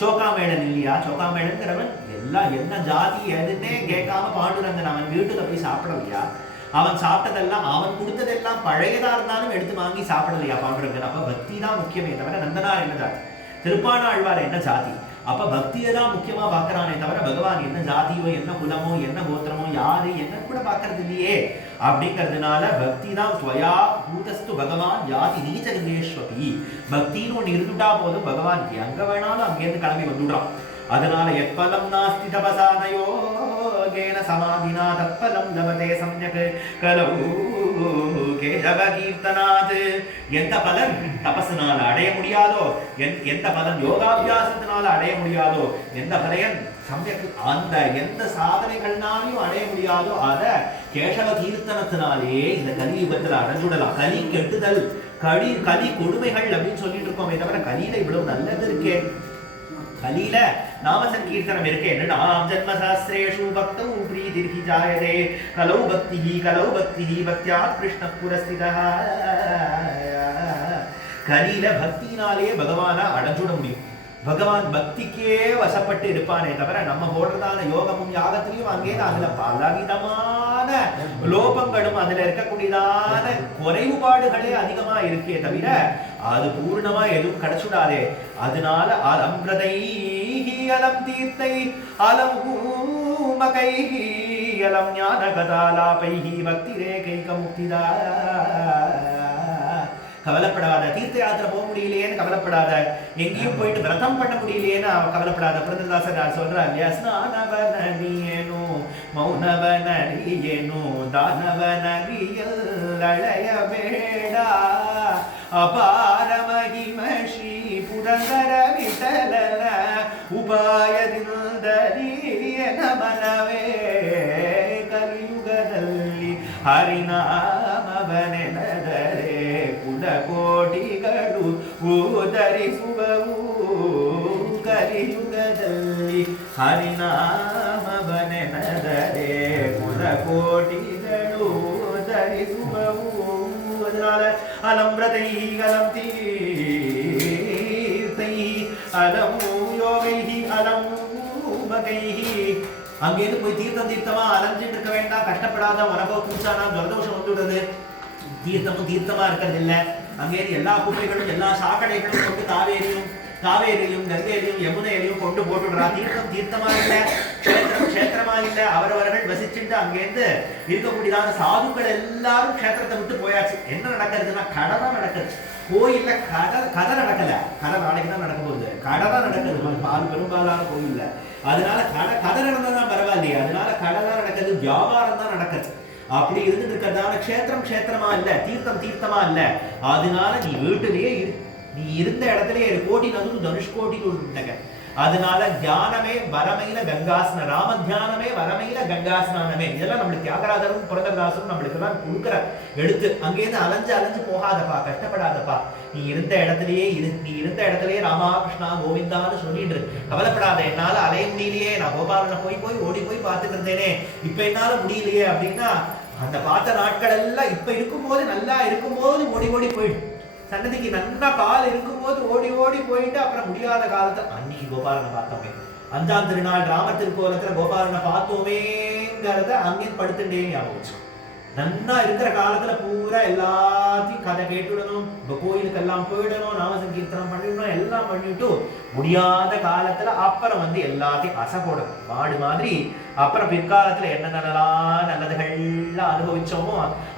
சோகாமேளன் இல்லையா? சோகாமேளன்கிறவன் எல்லாம் என்ன ஜாதி எதுன்னே கேட்காம பாண்டுரங்கன் அவன் வீட்டுல போய் சாப்பிடலையா? அவன் சாப்பிட்டதெல்லாம், அவன் கொடுத்ததெல்லாம் பழையதா இருந்தாலும் எடுத்து வாங்கி சாப்பிடலையா பாண்டுரங்கன்? அப்ப பக்தி தான் முக்கியமே தவிர நந்தனார் என்ன ஜாதி, திருப்பாணாழ்வார் என்ன ஜாதி, அப்ப பக்தியை தான் முக்கியமா பாக்குறானே தவிர பகவான் என்ன ஜாதியோ என்ன குலமோ என்ன கோத்திரமோ யாரு என்ன கூட பாக்குறது இல்லையே. அப்படிங்கிறதுனால பக்தி தான் ஸ்வயா பூதஸ்து பகவான் யாதி நீச்சகேஸ்வபி. பக்தின்னு ஒன்று இருந்துட்டா போதும், பகவான் எங்க வேணாலும் அங்கேருந்து கிளம்பி வந்துடுறான். அதனால எப்பலம் நாஸ்தி தபசானயோ கேன சமாதினா தப்பலம் லபதே சம்யக் கலவு கேசவ கீர்த்தனாத். எந்த பலன் தபசுனால அடைய முடியாதோ, எந்த பலன் யோகாபியாசத்தினால அடைய முடியாதோ, எந்த பலன் சமயக் அந்த எந்த சாதனைகள்னாலையும் அடைய முடியாதோ அத கேசவ கீர்த்தனத்தினாலே இந்த கலியுகத்துல அடைஞ்சுடலாம். கலி கெட்டுதல், கலி கொடுமைகள் அப்படின்னு சொல்லிட்டு இருக்கோமே தவிர கலியில இவ்வளவு நல்லது இருக்கே. கலியில நாம சங்கீர்த்தனம் இருக்கே. நாம் ஜன்ம சாஸ்திரேஷு பக்தௌ ப்ரீதிர்ஹி ஜாயதே கலௌ பக்திஹி பக்த்யாத் கிருஷ்ண புரஸ்திதஹ. கலியில பக்தினாலே பகவானை அடைஞ்சுட முடியும். பகவான் பக்திக்கே வசப்பட்டு இருப்பானே தவிர நம்ம போடுறதான யோகமும் யாகத்திலையும் அங்கே அதுல பலவிதமான லோபங்களும் அதுல இருக்கக்கூடியதான குறைவுபாடுகளே அதிகமா இருக்கே தவிர அது பூர்ணமா எதுவும் கிடைச்சுடாதே. அதனால அலம் பிரதைஹி அலம் தீர்த்தை அலம் ஊமகைஹி அலம் ஞான கதாலாபைஹி பக்தி ரேகைக முக்திதா. கவலைப்படாத, தீர்த்த யாத்திரை போக முடியலையேன்னு கவலைப்படாத, எங்கேயும் போயிட்டு விரதம் பண்ண முடியலையேன்னு கவலைப்படாத. புரந்தரதாசர் சொல்றார் இல்லையா, ஸ்நானவனரியனோ மௌனவனரியனோ தானவனரியல் அழைய வேடா அபார மகிம ஸ்ரீ புரந்தர விட்டலன ಉಪಾಯದಿಂದಲಿಯ ನಮನವೇ ಕಲಿಯುಗದಲ್ಲಿ ಹರಿನಾಮವನೆನದರೆ ಕುಲಕೋಟಿಗಳು ಊದರಿಸುವವು. ಕಲಿಯುಗದಲ್ಲಿ ಹರಿನಾಮವನೆನದರೆ ಕುಲಕೋಟಿಗಳು ಧರಿಸುವವು. அதனால அலம்பிரதை அலம் தீர்த்தை அலம் யோகைஹி அலம் உமகைஹி. அங்கேருந்து போய் தீர்த்தமா அலைஞ்சிட்டு இருக்க வேண்டாம், கஷ்டப்படாத. உனக்கோ பூச்சானா ஜலதோஷம் வந்துடுறது, தீர்த்தமும் தீர்த்தமா இருக்கிறது இல்லை. அங்கேருந்து எல்லா குப்பைகளும் எல்லா சாக்கடைகளும் கொண்டு காவேரியும் காவேரியிலும் கங்கையிலையும் யமுனையிலையும் கொண்டு போட்டுடுறா. தீர்த்தம் தீர்த்தமா இல்ல, க்ஷேத்திரம் க்ஷேத்திரமா இல்ல. அவரவர்கள் வசிச்சுட்டு அங்கேருந்து இருக்கக்கூடியதான சாதுக்கள் எல்லாரும் க்ஷேத்திரத்தை விட்டு போயாச்சு. என்ன நடக்கிறதுன்னா கடை தான் நடக்குது. கோயில்ல கதை நடக்கல, கதை நாளைக்கு தான் நடக்க போகுது. கடை தான் நடக்குது பெரும்பாலான கோயில்ல. அதனால கதை நடந்ததான் பரவாயில்லையே, அதனால கடை தான் நடக்குது, வியாபாரம் தான் நடக்குது. அப்படி இருந்துட்டு இருக்கிறதான க்ஷேத்திரம் க்ஷேத்திரமா இல்ல, தீர்த்தம் தீர்த்தமா இல்ல. அதனால நீ வீட்டிலேயே நீ இருந்த இடத்துலயே கோட்டி நது தனுஷ்கோட்டி உண்டக. அதனால தியானமே வரமையில கங்காஸ்ன, ராம தியானமே வரமையில கங்காஸ்னானமே. இதெல்லாம் நம்மளுக்கு தியாகராஜரும் புரந்தரதாசரும் நம்மளுக்கு எல்லாம் கொடுக்குற எடுத்து. அங்கேயிருந்து அலைஞ்சு அலைஞ்சு போகாதப்பா, கஷ்டப்படாதப்பா. நீ இருந்த இடத்துலயே நீ இருந்த இடத்துலயே ராமா கிருஷ்ணா கோவிந்தான்னு சொல்லிட்டு கவலைப்படாத. என்னால அலைய முடியலையே, நான் கோபாலனை போய் ஓடி போய் பார்த்துட்டு இருந்தேனே, இப்ப என்னால முடியலையே அப்படின்னா அந்த பார்த்த நாட்கள் எல்லாம் இப்ப இருக்கும்போது நல்லா இருக்கும்போது ஓடி ஓடி போயிடும். சன்னதிக்கு நல்லா கால் இருக்கும்போது ஓடி ஓடி போயிட்டு அப்புறம் முடியாத காலத்துல அன்னைக்கு கோபாலனை பார்த்தோமே, 5ஆம் திருநாள் ராமர் திருக்கோலத்துல கோபாலனை பார்த்தோமேங்கிறத அங்கே படுத்துட்டே ஞாபகம். நன்னா இருக்கிற காலத்துல பூரா எல்லாத்தையும் கதை கேட்டுடணும், கோயிலுக்கெல்லாம் போயிடணும், நாம சங்கீர்த்தனம் பண்ணிடணும், எல்லாம் பண்ணிட்டு முடியாத காலத்துல அப்புறம் எல்லாத்தையும் அசை போடணும் மாடு மாதிரி. அப்புறம் பிற்காலத்துல என்னென்னலாம் நல்லதுகள்லாம் அனுபவிச்சோமோ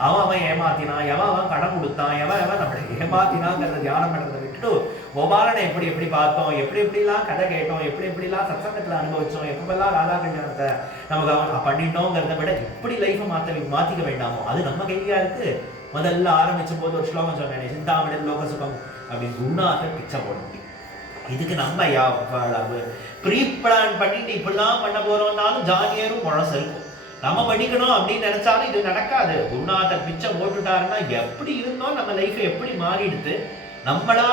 அவன் ஏமாத்தினான், அவன் கடன் கொடுத்தான், எவன் நம்மளை ஏமாத்தினாங்கிறத தியானம் பண்றதை விட்டுட்டு கோபாலனை எப்படி பார்த்தோம், எப்படிலாம் கதை கேட்டோம், எப்படிலாம் சத்சங்கத்துல அனுபவிச்சோம், எப்பெல்லாம் ராதா கல்யாணத்தை நமக்கு பண்ணிட்டோங்கிறத விட எப்படி லைஃபை மாத்திக்க வேண்டாமோ அது நம்ம கையியா இருக்கு. முதல்ல ஆரம்பிச்சும் போது ஒரு ஸ்லோகம் சொன்னேன், சிந்தாமணி லோக சுகம் அப்படின்னு குருநாதர் பிச்சை போட முடியும். இதுக்கு நம்ம ப்ரீ பிளான் பண்ணிட்டு இப்படிலாம் பண்ண போறோம்னாலும் ஜானியரும் முழசு இருக்கும். நம்ம படிக்கணும் அப்படின்னு நினைச்சாலும் இது நடக்காது. குருநாதர் பிச்சை போட்டுட்டாருன்னா எப்படி இருந்தோம் நம்ம லைஃப் எப்படி மாறிடுது. நம்மளா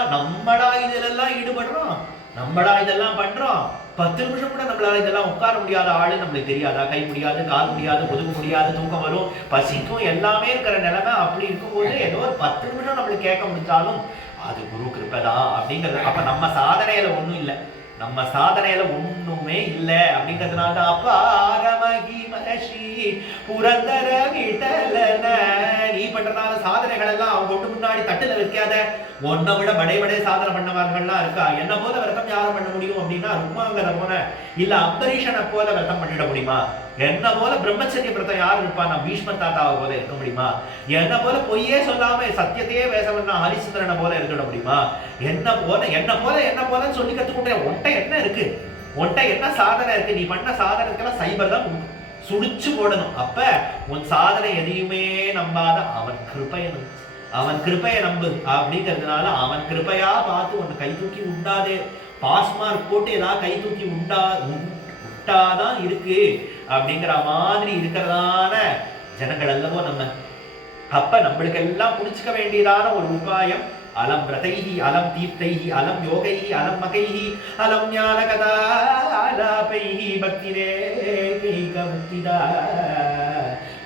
இதெல்லாம் ஈடுபடுறோம், நம்மளா இதெல்லாம் பண்றோம். 10 நிமிஷம் கூட நம்மளால இதெல்லாம் உட்கார முடியாத ஆளு நம்மளுக்கு தெரியாதா? கை முடியாது, கால் முடியாது, ஒதுக்க முடியாது, தூக்கம் வரும், பசிக்கும், எல்லாமே இருக்கிற நிலைமை. அப்படி இருக்கும்போது ஏதோ ஒரு 10 நிமிஷம் நம்மளுக்கு கேட்க முடிஞ்சாலும் அது குரு கிருப்பைதான் அப்படிங்கிறது. அப்ப நம்ம சாதனையில ஒண்ணும் இல்லை, நம்ம சாதனையில ஒண்ணுமே இல்லை அப்படிங்கிறதுனால தான் அப்ப ஆரமகி மகஷி புரந்தர விட்டலன. நீ பண்றதான சாதனைகள் எல்லாம் அவங்க கொண்டு முன்னாடி தட்டுல வைக்காத. ஒன்னை விட படை சாதனை பண்ணவர்கள்லாம் இருக்கா. என்ன போல விரதம் யாரும் பண்ண முடியும் அப்படின்னா ருக்மாங்கத போல இல்ல அம்பரீஷனை போல விரதம் பண்ணிட முடியுமா? என்ன போல பிரம்மச்சரிய விரதம் யாரு இருப்பா? நான் பீஷ்ம தாத்தாவை போல இருக்க முடியுமா? என்ன போல பொய்யே சொல்லாம சத்தியத்தையே பேசவன்னா ஹரிச்சந்திரனை போல இருந்துட முடியுமா? என்ன போல சொல்லி கத்துக்கிட்டே உன்ட்ட என்ன இருக்கு? உன்ட்ட என்ன சாதனை இருக்கு? நீ பண்ண சாதனைக்கெல்லாம் சைபர் தான் சுடிச்சு போடணும். அப்ப உன் சாதனை எதையுமே நம்பாத அவன் கிருபையை நம்பு அப்படிங்கிறதுனால அவன் கிருபையா பார்த்து உன்னை கை தூக்கி உண்டாதே. பாஸ்மார்க் போட்டு ஏதாவது கை தூக்கி உண்டாதான் இருக்கு அப்படிங்கிற மாதிரி இருக்கிறதான ஜனங்கள் அல்லவோ நம்ம. அப்ப நம்மளுக்கு எல்லாம் புடிச்சுக்க வேண்டியதான ஒரு உபாயம் அலம் ரதைஹி அலம் தீர்த்தைஹி அலம் யோகைஹி அலம் மகைஹி அலம் ஞான கதாலாபைஹி பக்திரேக முக்திதா.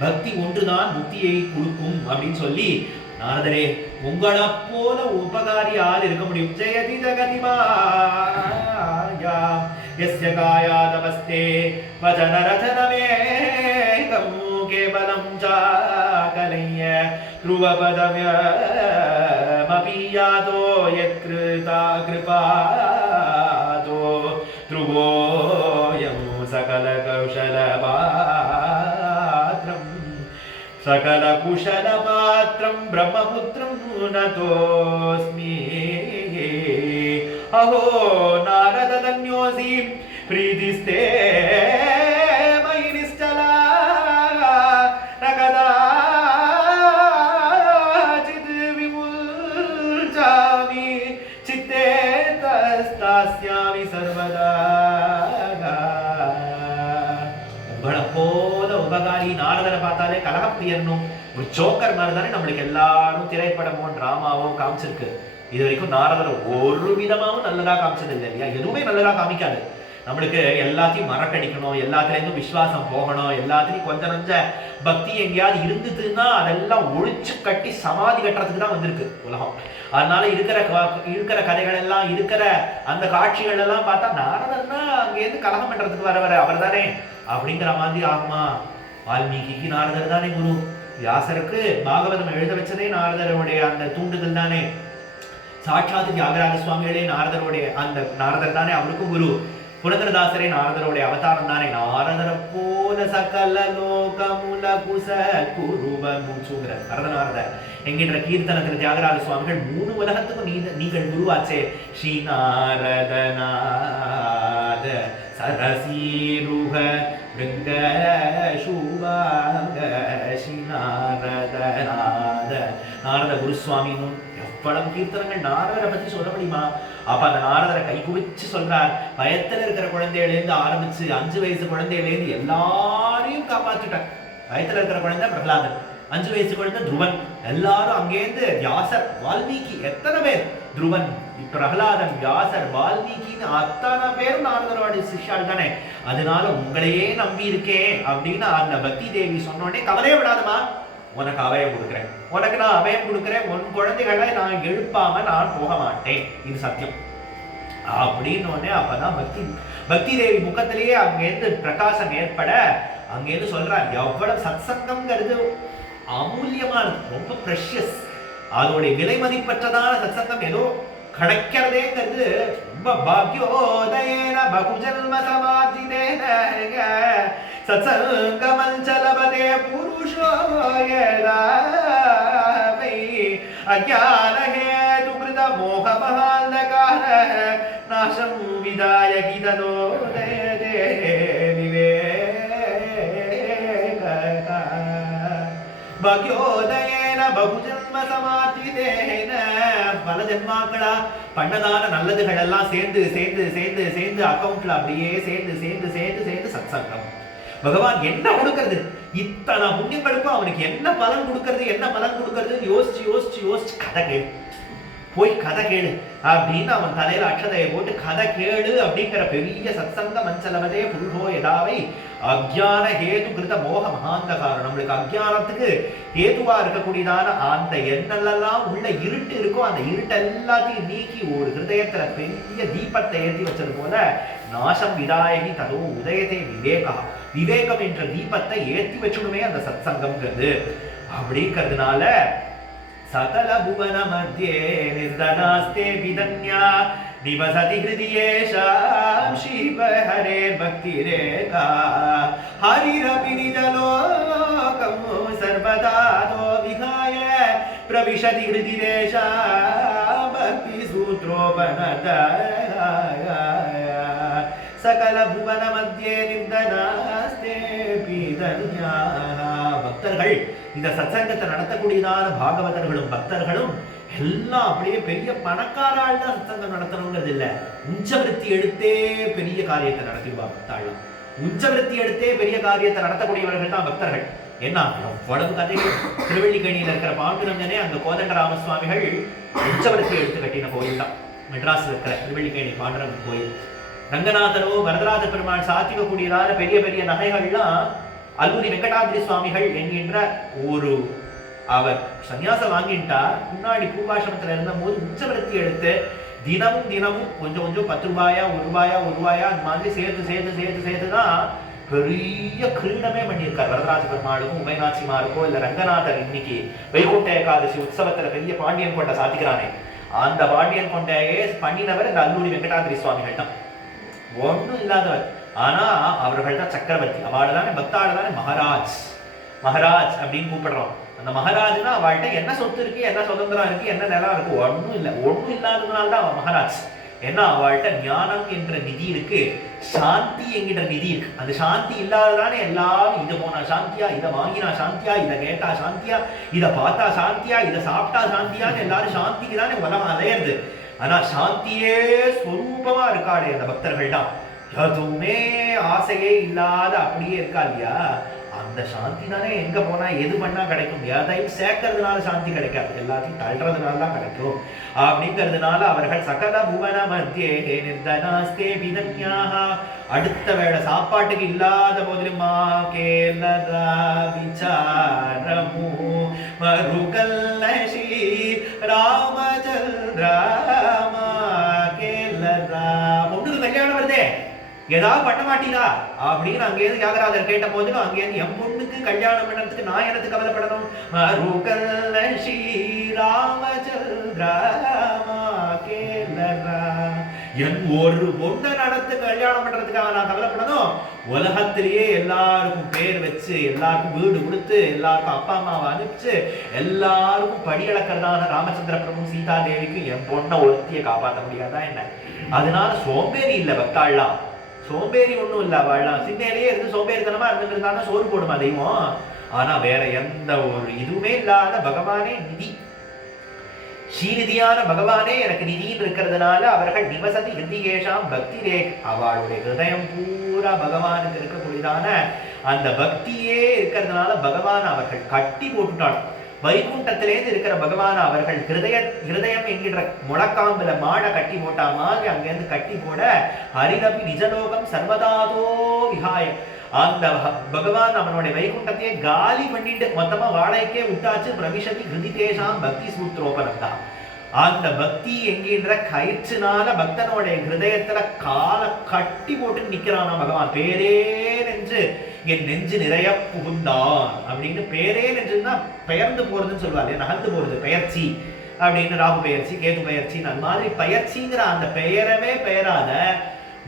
பக்தி ஒன்றுதான் முக்தியை கொடுக்கும் அப்படின்னு சொல்லி நாரதரே உங்களை போல உபகாரி யார் இருக்க முடியும்? ஜெயதி ஜகதி மாயா யஸ்ய காயாதவஸ்தே வஜன ரச்சனமேகம் கேவலம் சாகலய்ய த்ருவபதவ்யமபியாதோ யத்கிருதா கிருபாதோ த்ருவோயம் சகல कुशलपात्रं ब्रह्मपुत्रं नतोऽस्मि। अहो नारद धन्योऽसि प्रीतिस्ते मयि निश्चला न कदाचित् विमुञ्चामि चित्ते तस्तास्यामि सर्वदा। உபகாரி நாரதரை பார்த்தாலே கலகப்பிரியர்னும் ஒரு சோக்கர் மாதிரி தானே நம்மளுக்கு எல்லாரும் திரைப்படமோ டிராமாவோ காமிச்சிருக்கு. இது வரைக்கும் நாரதரை ஒரு விதமாவும் நல்லதா காமிச்சது இல்லை இல்லையா? எதுவுமே நல்லதா காமிக்காது. நம்மளுக்கு எல்லாத்தையும் மறக்கடிக்கணும், எல்லாத்துலேருந்தும் விசுவாசம் போகணும், எல்லாத்துலையும் கொஞ்சம் கொஞ்சம் பக்தி எங்கேயாவது இருந்துதுன்னா அதெல்லாம் ஒழிச்சு கட்டி சமாதி கட்டுறதுக்கு தான் வந்திருக்கு உலகம். அதனால இருக்கிற கதைகள் எல்லாம் இருக்கிற அந்த காட்சிகள் எல்லாம் பார்த்தா நாரதர்னா அங்கேருந்து கலகம் பண்றதுக்கு வர அவர் தானே அப்படிங்கிற மாதிரி ஆகுமா? வால்மீகிக்கு நாரதர் தானே குரு, வியாசருக்கு பாகவதம் எழுத வச்சதே நாரதருடைய அந்த தூண்டுதல் தானே. சாட்சாத் தியாகராஜ சுவாமிகளே நாரதருடைய, அந்த நாரதர் தானே அவருக்கும் குரு. புரந்தரதாசரே நாரதருடைய அவதாரம் தானே. நாரதர போல சகல லோகமுல குச குருவமுச்சுங்கிற நாரதர் என்கின்ற கீர்த்தனத்தில் தியாகராஜ சுவாமிகள் 3 உலகத்துக்கும் நீங்கள் குருவாச்சே. ஸ்ரீ நாரதநாத சரசீருக பிருங்க சுபாக ஸ்ரீ நாரதநாத நாரத குருசுவாமின்னு எவ்வளவு கீர்த்தனங்கள் நாரதரை பத்தி சொல்ல முடியுமா? அப்ப அந்த நாரதரை கை குவிச்சு சொல்றார். பயத்துல இருக்கிற குழந்தையிலேருந்து ஆரம்பிச்சு 5 வயசு குழந்தையிலேருந்து எல்லாரையும் காப்பாற்றிட்டார். பயத்துல இருக்கிற குழந்தை பிரகலாதன், 5 வயசு குழந்தை துருவன், எல்லாரும் அங்கேருந்து வியாசர், வால்மீகி, எத்தனை பேர், துருவன், பிரகலாதன், வியாசர், வால்மீகின்னு அத்தனை பேரும் நாரதரோட சிஷ்யாள் தானே. அதனால உங்களையே நம்பி இருக்கேன் அப்படின்னு அந்த பக்தி தேவி சொன்னோடனே கவலையே விடாதமா, உனக்கு அபயம் கொடுக்குறேன், உனக்கு நான் அபயம் கொடுக்குறேன், உன் குழந்தைகளை நான் எழுப்பாம நான் போக மாட்டேன், இது சத்தியம் அப்படின்னு. அப்பதான் பக்தி தேவி முகத்திலேயே அங்கேருந்து பிரகாசம் ஏற்பட அங்கேருந்து சொல்றார், எவ்வளவு சத்சங்கம்ங்கிறது அமூல்யமானது, ரொம்ப ப்ரெஷியஸ், அதோடைய விலை மதிப்பற்றதான சத்சங்கம் ஏதோ கிடைக்கிறதேங்கிறது ரொம்ப பாக்யோதயேன பகுஜன்ம சமாஜிதேன சத்சங்கமஞ்சலபதே புருஷோ யதாவை அஜ்ஞான ஹேது கிருத மோக மஹாந்தகார நாசம் விதாய கிததோதயதே விவேக பாக்யோதயேன பகுஜன்ம சமாஜிதேன பல ஜென்மாக்களா பண்ணதான நல்லதுகள் எல்லாம் சேர்ந்து சேர்ந்து சேர்ந்து சேர்ந்து அக்கௌண்ட்ல அப்படியே சேர்ந்து சேர்ந்து சேர்ந்து சேர்ந்து சத்சங்கம். பகவான் என்ன கொடுக்கறது, இத்தனை புண்ணியங்களுக்கும் அவனுக்கு என்ன பலன் கொடுக்கறது, என்ன பலன் கொடுக்கறது யோசிச்சு யோசிச்சு யோசிச்சு கதை கேளு, போய் கதை கேளு அப்படின்னு அவன் தலையில அக்ஷதையை போட்டு கதை கேளு அப்படிங்கிற பெரிய சத்சங்க மஞ்சலவதே புருஷோ யதாவை அஜ்ஞான ஹேது கிருத மோக மகாந்தகாரம். நம்மளுக்கு அஜ்ஞானத்துக்கு ஹேதுவா இருக்கக்கூடியதான அந்த என்னெல்லாம் உள்ள இருட்டு இருக்கோ அந்த இருட்டு எல்லாத்தையும் நீக்கி ஒரு ஹிருதயத்துல பெரிய தீபத்தை ஏற்றி வச்சது போல நாசம் விதாயகி ததோ உதயதே விவேகா, விவேகம் என்ற தீபத்தை ஏற்றி வச்சுடுமே அந்த சத்சங்கம்ங்கிறது. அப்படிங்கிறதுனால சகல புவன மத்தியே நிர்தனாஸ்தே விதன்யா நிவசதி ஹிருதியேஷாம் ஸ்ரீப ஹரே பக்தி ரேகா ஹரிரபி நிஜலோகம் சர்வதாதோ விகாய பிரவிஷதி ஹிருதிரேஷா பக்தி சூத்ரோபனதய சகல புவன மத்தியே நிர்தனாஸ்தே விதன்யா. பக்தர்கள் இந்த சத்சங்கத்தை நடத்தக்கூடியதான பாகவதர்களும் பக்தர்களும் எல்லாம் அப்படியே பெரிய பணக்காரால் தான் சத்சங்கம் நடத்தணுங்கிறது இல்லை. உஞ்சவிருத்தி எடுத்தே பெரிய காரியத்தை நடத்திடுவா பக்தாள்லாம். உஞ்சவிருத்தி எடுத்தே பெரிய காரியத்தை நடத்தக்கூடியவர்கள் தான் பக்தர்கள். என்ன அவ்வளவு கதைகள். திருவள்ளிக்கணியில் இருக்கிற பாண்டுரங்கனே அந்த கோதண்டராம சுவாமிகள் உஞ்சவிருத்தி எடுத்து கட்டின கோயில் தான். மெட்ராஸ்ல இருக்கிற திருவள்ளிக்கணி பாண்டுரங்கன் கோயில். ரங்கநாதரோ வரதராஜ பெருமாள் சாத்திக்கக்கூடியதான பெரிய பெரிய நகைகள்லாம் அல்லூரி வெங்கடாத்ரி சுவாமிகள் என்கின்ற ஒரு அவர் சன்னியாசம் வாங்கிட்டார். முன்னாடி பூர்வாசிரமத்தில் இருந்த போது உச்சவிருத்தி எடுத்து தினமும் தினமும் கொஞ்சம் கொஞ்சம் 10 ரூபாயா 1 ரூபாயா 1 ரூபாயா அந்த மாதிரி சேர்த்து சேர்த்து சேர்த்து சேர்த்துதான் பெரிய கிரீடமே பண்ணியிருக்கார். வரதராஜ பெருமாளுக்கும் உபயநாச்சிமாருக்கோ இல்ல ரங்கநாதர் இன்னைக்கு வைகுண்ட ஏகாதசி உற்சவத்துல பெரிய பாண்டியன் கொண்ட சாத்திக்கிறானே அந்த பாண்டியன் கொண்டையே பண்ணினவர் இந்த அல்லூரி வெங்கடாத்ரி சுவாமிகள் தான். ஒன்றும் இல்லாதவர். ஆனா அவர்கள் தான் சக்கரவர்த்தி. அவள் தானே பக்தாள் தானே மகாராஜ். மகாராஜ் அப்படின்னு கூப்பிடுறோம். அந்த மகாராஜ்னா அவள்கிட்ட என்ன சொத்து இருக்கு, என்ன சுதந்திரம் இருக்கு, என்ன நிலம் இருக்கு, ஒன்றும் இல்லை. ஒன்றும் இல்லாததுனால தான் அவன் மகாராஜ். ஏன்னா அவள்கிட்ட ஞானம் என்ற நிதி இருக்கு, சாந்தி என்கிற நிதி இருக்கு. அந்த சாந்தி இல்லாததானே எல்லாரும் இதை போனா சாந்தியா, இதை வாங்கினா சாந்தியா, இதை கேட்டா சாந்தியா, இதை பார்த்தா சாந்தியா, இதை சாப்பிட்டா சாந்தியான்னு எல்லாரும் சாந்திக்கு தானே உலகம் அலையிறது. ஆனா சாந்தியே ஸ்வரூபமா இருக்காளே அந்த பக்தர்கள் தான். எதுவுமே ஆசையே இல்லாத அப்படியே இருக்கா இல்லையா, அந்த சாந்தி தானே எங்க போனா எது பண்ணா கிடைக்கும். எதையும் சேர்க்கறதுனால சாந்தி கிடைக்காது, எல்லாத்தையும் தள்ளுறதுனால தான் கிடைக்கும். அப்படிங்கிறதுனால அவர்கள் சகல புவன மத்தியே நிர்தனாஸ்தே விதன்யாக. அடுத்த வேளை சாப்பாட்டுக்கு இல்லாத போதிலுமா கேலரா விசாரமு மருகல்லஷி ராமச்சந்திராமா கேலரா. பொண்ணுக்கு கல்யாணம் வருதே, ஏதாவது பண்ண மாட்டீங்களா அப்படின்னு அங்கேயிருந்து தியாகராஜர் கேட்ட போதிலும் அங்கேயிருந்து என் பொண்ணுக்கு கல்யாணம் பண்ணதுக்கு நான் எனக்கு கவலைப்படணும். மருகல்ல ஸ்ரீராமச்சந்திராமா ஒரு பொண்ணை நடத்து கல்யாணம் பண்றதுக்காக நான் கவலைப்படணும், உலகத்திலேயே எல்லாருக்கும் பேர் வச்சு, எல்லாருக்கும் வீடு கொடுத்து, எல்லாருக்கும் அப்பா அம்மாவை அனுப்பிச்சு, எல்லாருக்கும் படி அளக்கிறதான ராமச்சந்திர பிரபு சீதா தேவிக்கு என் பொண்ணை ஒருத்தியை காப்பாற்ற முடியாதா என்ன? அதனால சோம்பேறி இல்லை பக்தாள்லாம், சோம்பேறி ஒண்ணும் இல்ல, வாழலாம் சின்னையிலேயே இருந்து சோம்பேறித்தனமா இருந்துருந்தாலும் சோறு போடுமா தெய்வம். ஆனா வேற எந்த ஒரு இதுவுமே இல்லாத பகவானே நிதி, ஸ்ரீநிதியான பகவானே எனக்கு நிதின்னு இருக்கிறதுனால அவர்கள் நிவசதி ஹிருதிகேஷாம் பக்தி ரேக், அவளுடைய ஹிருதயம் பூரா பகவானுக்கு இருக்கக்கூடியதான அந்த பக்தியே இருக்கிறதுனால பகவான் அவர்கள் கட்டி போட்டுட்டாள். வைகுண்டத்திலேருந்து இருக்கிற பகவான் அவர்கள் ஹிருதயம் என்கின்ற முழக்காம்புல மாடை கட்டி போட்டா மாதிரி அங்கிருந்து கட்டி போட ஹரிதபி நிஜலோகம் சர்வதாதோ விஹாய, அந்த பகவான் அவனுடைய வைகுண்டத்தையே காலி பண்ணிட்டு மொத்தமா வாழைக்கே விட்டாச்சு. பிரவிஷதி ஹிருதிதேஷாம் பக்தி சூத்ரோபனம் தான். அந்த பக்தி என்கின்ற கயிற்றுனால பக்தனுடைய ஹிருதயத்துல காலை கட்டி போட்டு நிக்கிறானா பகவான். பேரே நெஞ்சு என் நெஞ்சு நிறைய புகுந்தான் அப்படின்னு, பேரே நெஞ்சுன்னா பெயர்ந்து போறதுன்னு சொல்லுவாரு, நகர்ந்து போறது பெயர்ச்சி அப்படின்னு, ராகு பெயர்ச்சி கேது பெயர்ச்சி, அந்த மாதிரி பெயர்ச்சிங்கிற அந்த பெயரவே பெயராத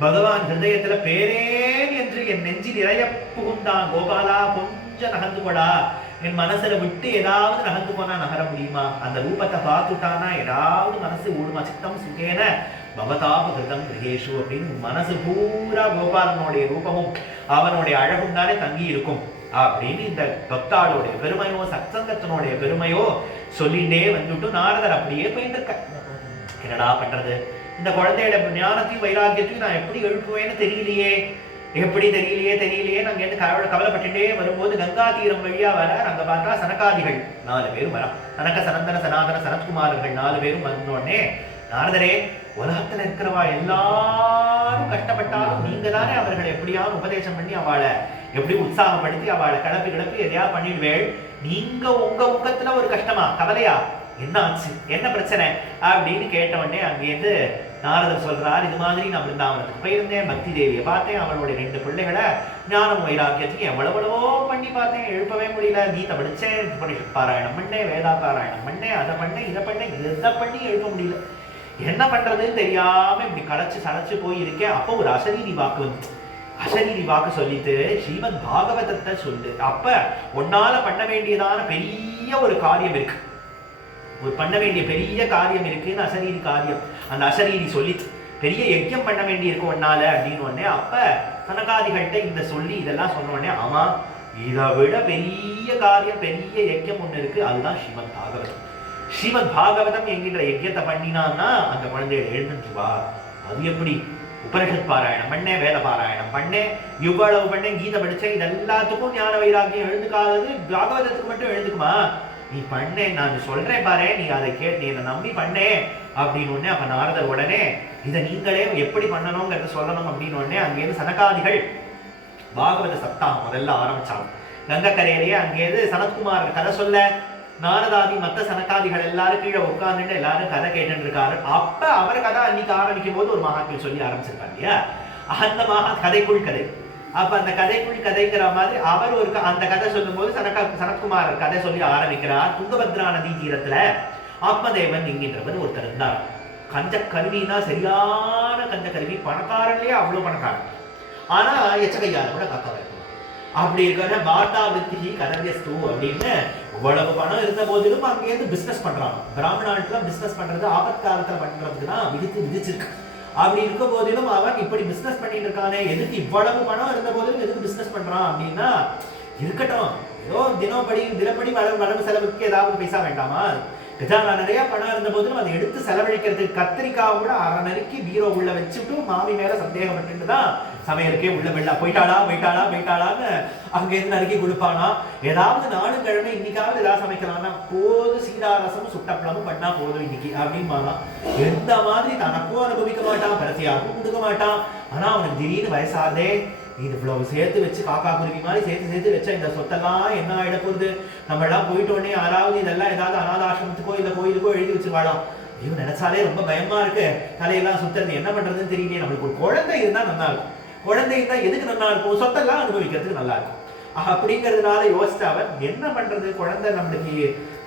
பகவான் ஹிருதயத்துல பேரேன் என்று என் நெஞ்சு நிறைய புகுந்தான். கோபாலா கொஞ்சம் நகர்ந்து போடா, என் மனசுல விட்டு ஏதாவது நகர்ந்து போனா நகர முடியுமா? அந்த ரூபத்தை பார்த்துட்டானா ஏதாவது மனசு ஓடுமா? சித்தம் சுகேன பவதாப கிருதம் கிரகேஷு அப்படின்னு மனசு பூரா கோபாலனுடைய ரூபமும் அவனுடைய அழகும் தானே தங்கி இருக்கும் அப்படின்னு இந்த பக்தாளுடைய பெருமையோ சத்சங்கத்தினுடைய பெருமையோ சொல்லிட்டே வந்துட்டு நாரதர் அப்படியே போயிட்டு இருக்க. என்னடா பண்றது, இந்த குழந்தையோட ஞானத்தையும் வைராக்கியத்தையும் நான் எப்படி எழுப்புவேன்னு தெரியலையே, எப்படி தெரியலையே நாங்க இருந்து கவலைப்பட்டுட்டே வரும்போது கங்கா தீரம் வழியா வர அங்க பார்த்தா சனகாதிகள் 4 பேரும் வரா. சனக சனந்தன சனாதன சனத்குமாரர்கள் 4 பேரும் வந்தோடனே, நாரதரே உலகத்துல இருக்கிறவா எல்லாரும் கஷ்டப்பட்டாலும் நீங்க தானே அவர்களை எப்படியாவது உபதேசம் பண்ணி அவளை எப்படி உற்சாகப்படுத்தி அவளை கிளப்பி எதையாவது பண்ணிடுவேள், நீங்க உங்க முகத்துல ஒரு கஷ்டமா கவலையா, என்ன ஆச்சு, என்ன பிரச்சனை அப்படின்னு கேட்டவொடனே அங்கேருந்து நாரதர் சொல்றார், இது மாதிரி நான் பிருந்தாவனத்துக்கு போயிருந்தேன், பக்தி தேவியை பார்த்தேன், அவளுடைய 2 பிள்ளைகளை ஞானம் வைராக்கியத்துக்கு எவ்வளவோ பண்ணி பார்த்தேன், எழுப்பவே முடியல. கீதை படிச்சேன், பாராயணம் பண்ணேன், வேதா பாராயணம் பண்ணேன், அதை பண்ணேன், இதை பண்ணி எழுப்ப முடியல, என்ன பண்றதுன்னு தெரியாம இப்படி சளைச்சு போயிருக்கேன். அப்போ ஒரு அசரீரி வாக்கு வந்து, அசரீரி வாக்கு சொல்லிட்டு ஸ்ரீமத் பாகவதத்தை சொல்லு, அப்ப உன்னால பண்ண வேண்டியதான பெரிய ஒரு காரியம் இருக்கு, ஒரு பண்ண வேண்டிய பெரிய காரியம் இருக்குன்னு அசரீரி காரியம் அந்த அசரீரி சொல்லி பெரிய யஜ்யம் பண்ண வேண்டி இருக்கும் ஒன்னால அப்படின்னு உடனே அப்ப சனகாதிகள்கிட்ட இந்த சொல்லி இதெல்லாம் சொன்ன உடனே, ஆமா இதை விட பெரிய காரியம் பெரிய யஜ்யம் ஒண்ணு இருக்கு, அதுதான் ஸ்ரீமத் பாகவதம். ஸ்ரீமத் பாகவதம் என்கின்ற யஜ்யத்தை பண்ணினான்னா அந்த குழந்தைய எழுந்துருவா. அது எப்படி? உபனிஷத் பாராயணம் பண்ணேன், வேத பாராயணம் பண்ணேன், இவ்வளவு பண்ணேன், கீதை படிச்சேன், இது எல்லாத்துக்கும் ஞான வைராக்கியம் எழுந்துக்காதது பாகவதத்துக்கு மட்டும் எழுந்துக்குமா? நீ பண்ணே, நான் சொல்றேன் பாரு, நீ அதை கேட்டு என்னை நம்பி பண்ணே அப்படின்னு உடனே அப்ப நாரதர் உடனே இதை நீங்களே எப்படி பண்ணணுங்கிறத சொல்லணும் அப்படின்னு உடனே அங்கேயிருந்து சனகாதிகள் பாகவத சப்தாகம் முதல்ல ஆரம்பிச்சாங்க. கங்கக்கரையிலேயே அங்கேயிருந்து சனத்குமார் கதை சொல்ல, நாரதாதி மற்ற சனகாதிகள் எல்லாரும் கீழே உட்கார்ந்துட்டு எல்லாரும் கதை கேட்டுட்டு இருக்காரு. அப்ப அவர் கதை அன்னைக்கு ஆரம்பிக்கும் போது ஒரு மகாத்மியம் சொல்லி ஆரம்பிச்சிருப்பாங்க இல்லையா, அந்த கதைக்குள் கதை. அப்ப அந்த கதைக்குள் கதைங்கிற மாதிரி அவர் ஒரு அந்த கதை சொல்லும் போது சனத்குமார் கதை சொல்லி ஆரம்பிக்கிறார். துங்கபத்ரா நதி தீரத்துல ஆத்மதேவன் என்கின்றவர் ஒருத்தர் இருந்தார். கஞ்ச கருவினா சரியான கஞ்ச கருவி, பணக்காரன்லயே அவ்வளவு பணக்காரன், ஆனா எச்சகையால கூட காக்க வைக்கணும். அப்படி இருக்கிற வார்த்தா விருத்தி கதவியஸ்து அப்படின்னு இவ்வளவு பணம் இருந்த போதிலும் அங்கேயிருந்து பிசினஸ் பண்றாங்க. பிராமணாளுக்குலாம் பிசினஸ் பண்றது ஆபத் காலத்துல பண்றதுக்கு தான் விதிச்சிருக்கு. அப்படி இருக்க போதிலும் அவன் இப்படி பிசினஸ் பண்ணிட்டு இருக்கானே, எதுக்கு இவ்வளவு பணம் இருந்த போதிலும் எதுக்கு பிசினஸ் பண்றான் அப்படின்னா, இருக்கட்டும் ஏதோ தினப்படி வளர்வு செலவுக்கு ஏதாவது பைசா வேண்டாமா, கஜானா நிறைய பணம் இருந்த போதிலும் அதை எடுத்து செலவழிக்கிறதுக்கு கத்திரிக்காய் கூட அரை நறுக்கி பீரோ உள்ள வச்சுட்டு மாமி மேல சந்தேகப்பட்டு தான் சமையலுக்கே உள்ள வெள்ளா போயிட்டாளான்னு அங்கேருந்து நறுக்கி கொடுப்பானா. ஏதாவது நாளுக்கிழமை இன்னைக்காவது ஏதாவது சமைக்கலாம்னா போது சீதாரசமும் சுட்டப்பளமும் பண்ணா போதும் இன்னைக்கு அப்படின்பானா. எந்த மாதிரி தனக்கும் அனுபவிக்க மாட்டான், பரசியாருக்கும் கொடுக்க மாட்டான். ஆனா அவனுக்கு திடீர்னு வயசாதே, இது இவ்வளவு சேர்த்து வச்சு காக்கா குருவி மாதிரி சேர்த்து வச்சா இந்த சொத்தெல்லாம் என்ன ஆயிட போகுது, நம்ம எல்லாம் போயிட்டோடனே யாராவது இதெல்லாம் ஏதாவது அநாதாசிரமத்துக்கோ இல்ல கோயிலுக்கோ எழுதி வச்சுருவாளாம். ஐயோ நினைச்சாலே ரொம்ப பயமா இருக்கு, தலையெல்லாம் சுத்துறது, என்ன பண்றதுன்னு தெரியலையே. நம்மளுக்கு ஒரு குழந்தை இருந்தா நல்லா இருக்கும், குழந்தை இருந்தா எதுக்கு நல்லா இருக்கும், சொத்தெல்லாம் அனுபவிக்கிறதுக்கு நல்லா இருக்கும். அப்படிங்கிறதுனால யோசிச்சா அவன் என்ன பண்றது, குழந்தை நம்மளுக்கு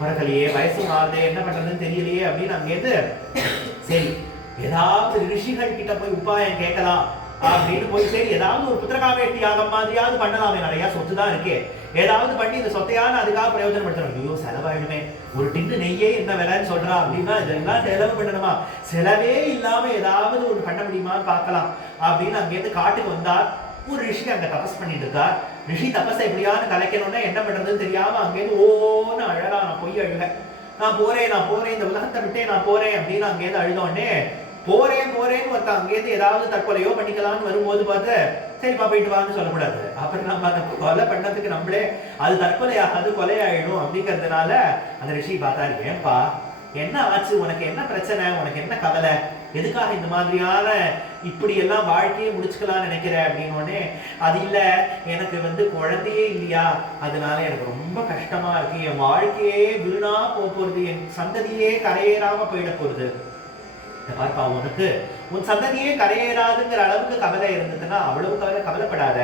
பிறக்கலையே, வயசு மாறுதே, என்ன பண்றதுன்னு தெரியலையே அப்படின்னு அங்கேருந்து சரி ஏதாவது ரிஷிகள் கிட்ட போய் உபாயம் கேட்கலாம் அப்படின்னு போய் சரி ஏதாவது ஒரு புத்திரகாமேட்டி யாகம் மாதிரியாவது பண்ணலாமே, நிறைய சொத்து தான் இருக்கே, ஏதாவது பண்ணி இந்த சொத்தையான அதுக்காக பிரயோஜனப்படுத்தணும். ஐயோ செலவாயிடுமே, ஒரு டின்னு நெய்யே என்ன விலைன்னு சொல்றா அப்படின்னா இதெல்லாம் செலவு பண்ணணுமா, செலவே இல்லாம ஏதாவது ஒரு பண்ண முடியுமான்னு பார்க்கலாம் அப்படின்னு அங்கேருந்து காட்டுக்கு வந்தார். ஒரு ரிஷி அங்க தபஸ் பண்ணிட்டு இருக்கார். ரிஷி தபஸை எப்படியாவது கலைக்கணும்னா என்ன பண்றதுன்னு தெரியாம அங்கேருந்து ஓன்னு அழகா, நான் பொய் அழுக, நான் போறேன் இந்த உலகத்தை விட்டே நான் போறேன் அப்படின்னு அங்கேருந்து அழுதோடனே போறேன்னு ஒருத்தன் அங்கேருந்து ஏதாவது தற்கொலையோ பண்ணிக்கலாம்னு வரும்போது பார்த்து சரிப்பா போயிட்டு வான்னு சொல்லக்கூடாது. அப்புறம் நம்ம அந்த கொலை பண்ணதுக்கு நம்மளே அது தற்கொலையாகாது கொலையாயிடும் அப்படிங்கிறதுனால அந்த ரிஷி பார்த்தாரு, ஏன்பா என்ன ஆச்சு, உனக்கு என்ன பிரச்சனை, உனக்கு என்ன கவலை, எதுக்காக இந்த மாதிரியான இப்படி எல்லாம் வாழ்க்கையை முடிச்சுக்கலாம்னு நினைக்கிற அப்படின்னோடனே, அது இல்லை எனக்கு குழந்தையே இல்லையா, அதனால எனக்கு ரொம்ப கஷ்டமா இருக்கு, என் வாழ்க்கையே வீணா போறது, என் சந்ததியே கரையேறாம போயிட போறது. பார்ப்பா உனக்கு உன் சந்ததியே கரையேறாதுங்கிற அளவுக்கு கவலை இருந்ததுன்னா அவ்வளவு கவலைப்படாத,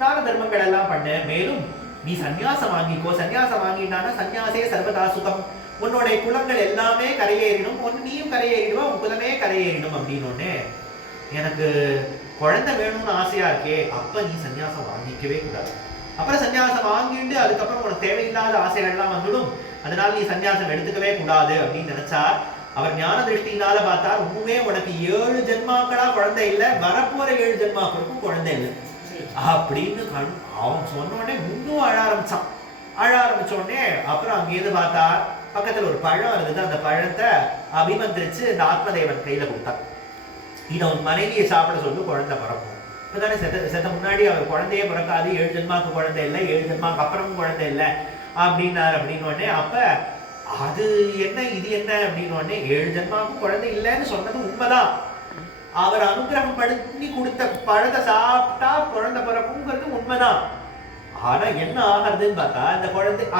தான தர்மங்கள் எல்லாம் பண்ணு, மேலும் நீ சன்னியாசம் வாங்கிக்கோ, சன்னியாசம் வாங்கிட்டானா சன்னியாசே சர்வதா சுகம், உன்னுடைய குலங்கள் எல்லாமே கரையேறிடும், நீயும் கரையேறிடுவா, உன் குலமே கரையேறிடும் அப்படின்னு. எனக்கு குழந்தை வேணும்னு ஆசையா இருக்கே, அப்ப நீ சன்னியாசம் வாங்கிக்கவே கூடாது. அப்புறம் சன்னியாசம் வாங்கிட்டு அதுக்கப்புறம் உனக்கு தேவையில்லாத ஆசைகள்லாம் வந்துடும், அதனால நீ சன்னியாசம் எடுத்துக்கவே கூடாது அப்படின்னு நினைச்சார். அவர் ஞான திருஷ்டினால பார்த்தார், உண்மையே உனக்கு 7 ஜென்மாக்களா குழந்தை இல்லை, வரப்போற 7 ஜென்மாக்களுக்கும் குழந்தை இல்லை அப்படின்னு அவன் சொன்ன உடனே இன்னும் அழ ஆரம்பிச்ச உடனே அப்புறம் அங்கேருந்து பார்த்தார், பக்கத்துல ஒரு பழம் இருந்தது, அந்த பழத்தை அபிமந்திரிச்சு இந்த ஆத்மதேவன் கையில கொடுத்தார். இதை அவன் மனைவியை சாப்பிட சொல்லி குழந்தை பிறக்கும். இப்பதானே செத்த முன்னாடி அவர் குழந்தையே பிறக்காது, 7 ஜென்மாக்கு குழந்தை இல்லை, 7 ஜென்மாக்கு அப்புறமும் குழந்தை இல்லை அப்படின்னார். அப்படின்னு உடனே அப்ப அது என்ன இது என்ன அப்படின்னு 7 ஜென்மாவுக்கும் குழந்தை இல்லைன்னு சொன்னது உண்மைதான். அவர் அனுகிரகம் பண்ணி கொடுத்த பழத்தை சாப்பிட்டா குழந்தை பிறக்குங்கிறது உண்மைதான். ஆனா என்ன ஆகிறதுன்னு பார்த்தா,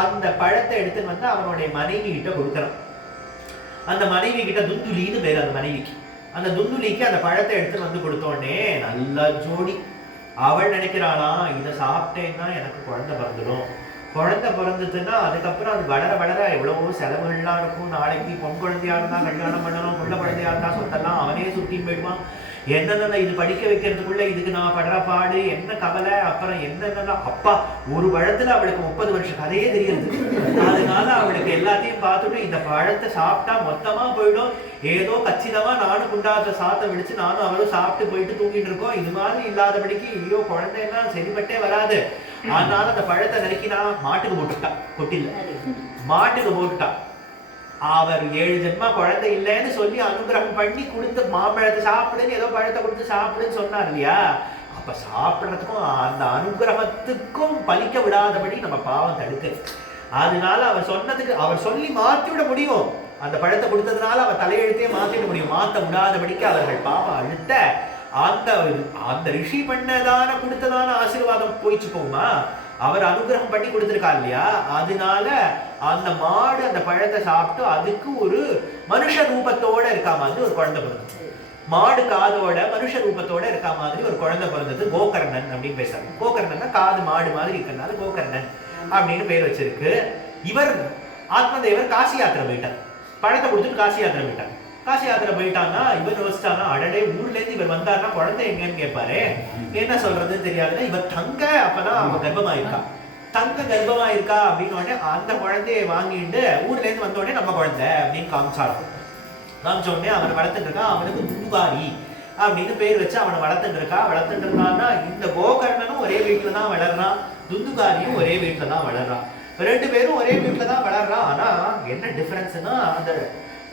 அந்த பழத்தை எடுத்துன்னு வந்து அவனுடைய மனைவி கிட்ட கொடுக்கறான். அந்த மனைவி கிட்ட துந்துலின்னு பேரு அந்த மனைவிக்கு. அந்த துந்துலிக்கு அந்த பழத்தை எடுத்துன்னு வந்து கொடுத்தோடனே நல்ல ஜோடி. அவள் நினைக்கிறானா, இதை சாப்பிட்டேன்னா எனக்கு குழந்தை பிறந்துடும், குழந்தை பிறந்ததுன்னா அதுக்கப்புறம் அது வளர எவ்வளவோ செலவுகள்லாம் இருக்கும், நாளைக்கு பொன் குழந்தையா இருந்தா கல்யாணம் பண்ணணும், புள்ள குழந்தையா இருந்தா சொத்தெல்லாம் அவனே சுத்தின்னு போயிடுவான், என்னென்ன இது படிக்க வைக்கிறதுக்குள்ள இதுக்கு நான் படுற பாடு என்ன கவலை, அப்புறம் என்னென்ன அப்பா ஒரு பழத்துல அவளுக்கு 30 வருஷம் கதையே தெரியுது. அதனால அவளுக்கு எல்லாத்தையும் பார்த்துட்டு இந்த பழத்தை சாப்பிட்டா மொத்தமா போயிடும், ஏதோ கச்சிதமா நானும் குண்டாத்த சாத்தம் விடுச்சு நானும் அவளும் சாப்பிட்டு போயிட்டு தூங்கிட்டு இருக்கோம், இது மாதிரி இல்லாதபடிக்கு ஐயோ குழந்தைன்னா சரிப்பட்டே வராது. அதனால அந்த பழத்தை நறுக்கினா மாட்டுக்கு போட்டுட்டா, கொட்டில மாட்டுக்கு போட்டுட்டா. அவர் 7 ஜென்மா குழந்தை இல்லைன்னு சொல்லி அனுகிரகம் பண்ணி கொடுத்து மாம்பழத்தை சாப்பிடுன்னு ஏதோ பழத்தை கொடுத்து சாப்பிடுன்னு சொன்னார் இல்லையா, அப்ப சாப்பிட்றதுக்கும் அந்த அனுகிரகத்துக்கும் பலிக்க விடாதபடி நம்ம பாவம் தடுக்கு. அதனால அவர் சொன்னதுக்கு அவர் சொல்லி மாற்றி விட முடியும், அந்த பழத்தை கொடுத்ததுனால அவர் தலையெழுத்தையே மாற்றிட முடியும், மாற்ற விடாதபடிக்கு அவர்கள் பாவம் அழுத்த அந்த ரிஷி பண்ணதான கொடுத்ததான ஆசீர்வாதம் போயிச்சு போகுமா, அவர் அனுகிரகம் பண்ணி கொடுத்திருக்கார் இல்லையா, அதனால அந்த மாடு அந்த பழத்தை சாப்பிட்டு அதுக்கு ஒரு மனுஷ ரூபத்தோட இருக்கா மாதிரி ஒரு குழந்தை பிறந்தது. மாடு காதோட மனுஷ ரூபத்தோட இருக்கா மாதிரி ஒரு குழந்தை பிறந்தது. கோகர்ணன் அப்படின்னு பேசுறாங்க. கோகர்ணன்னா காது மாடு மாதிரி இருக்கிறதுனால கோகர்ணன் அப்படின்னு பேர் வச்சிருக்கு. இவர் ஆத்மதேவர் காசி யாத்திரை போயிட்டார், பழத்தை கொடுத்துட்டு காசி யாத்திரை போயிட்டார். காசி யாத்திரை போயிட்டான்னா இவர் யோசிச்சானா, அடடே ஊர்ல இருந்து இவர் வந்தாருன்னா குழந்தை எங்கன்னு கேட்பாரு, என்ன சொல்றதுன்னு தெரியாதுன்னா இவர் தங்க அப்பதான் அவ கர்ப்பமா இருக்கா, தங்க கர்ப்பமா இருக்கா அப்படின்னு உடனே அந்த குழந்தைய வாங்கிட்டு ஊர்ல இருந்து வந்த உடனே நம்ம குழந்தை அப்படின்னு காமிச்ச உடனே அவன் வளர்த்துட்டு இருக்கான். அவனுக்கு துந்துகாரி அப்படின்னு பேர் வச்சு அவனை வளர்த்துட்டு இருந்தான்னா இந்த கோகர்ணனும் ஒரே வீட்டுல தான் வளர்றான், துந்துகாரியும் ஒரே வீட்டுல தான் வளர்றான், 2 பேரும் ஒரே வீட்டுல தான் வளர்றான். ஆனா என்ன டிஃபரன்ஸ்னா, அந்த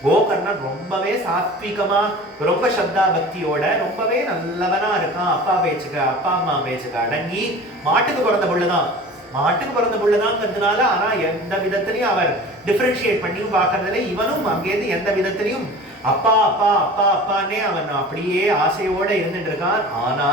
கோகர்ணன் ரொம்பவே சாத்விகமா ரொம்ப சத்தா பக்தியோட ரொம்பவே நல்லவனா இருக்கான், அப்பா அம்மா பேச்சுக்க அடங்கி மாட்டுக்கு பிறந்த புள்ளதாங்கிறதுனால. ஆனா எந்த விதத்திலையும் அவர் டிஃபரன்ஷியேட் பண்ணியும் பார்க்கறதுல இவனும் அங்கேருந்து எந்த விதத்திலையும் அப்பா அப்பா அப்பா அப்பான்னே அவன் அப்படியே ஆசையோட இருந்துட்டு இருக்கான். ஆனா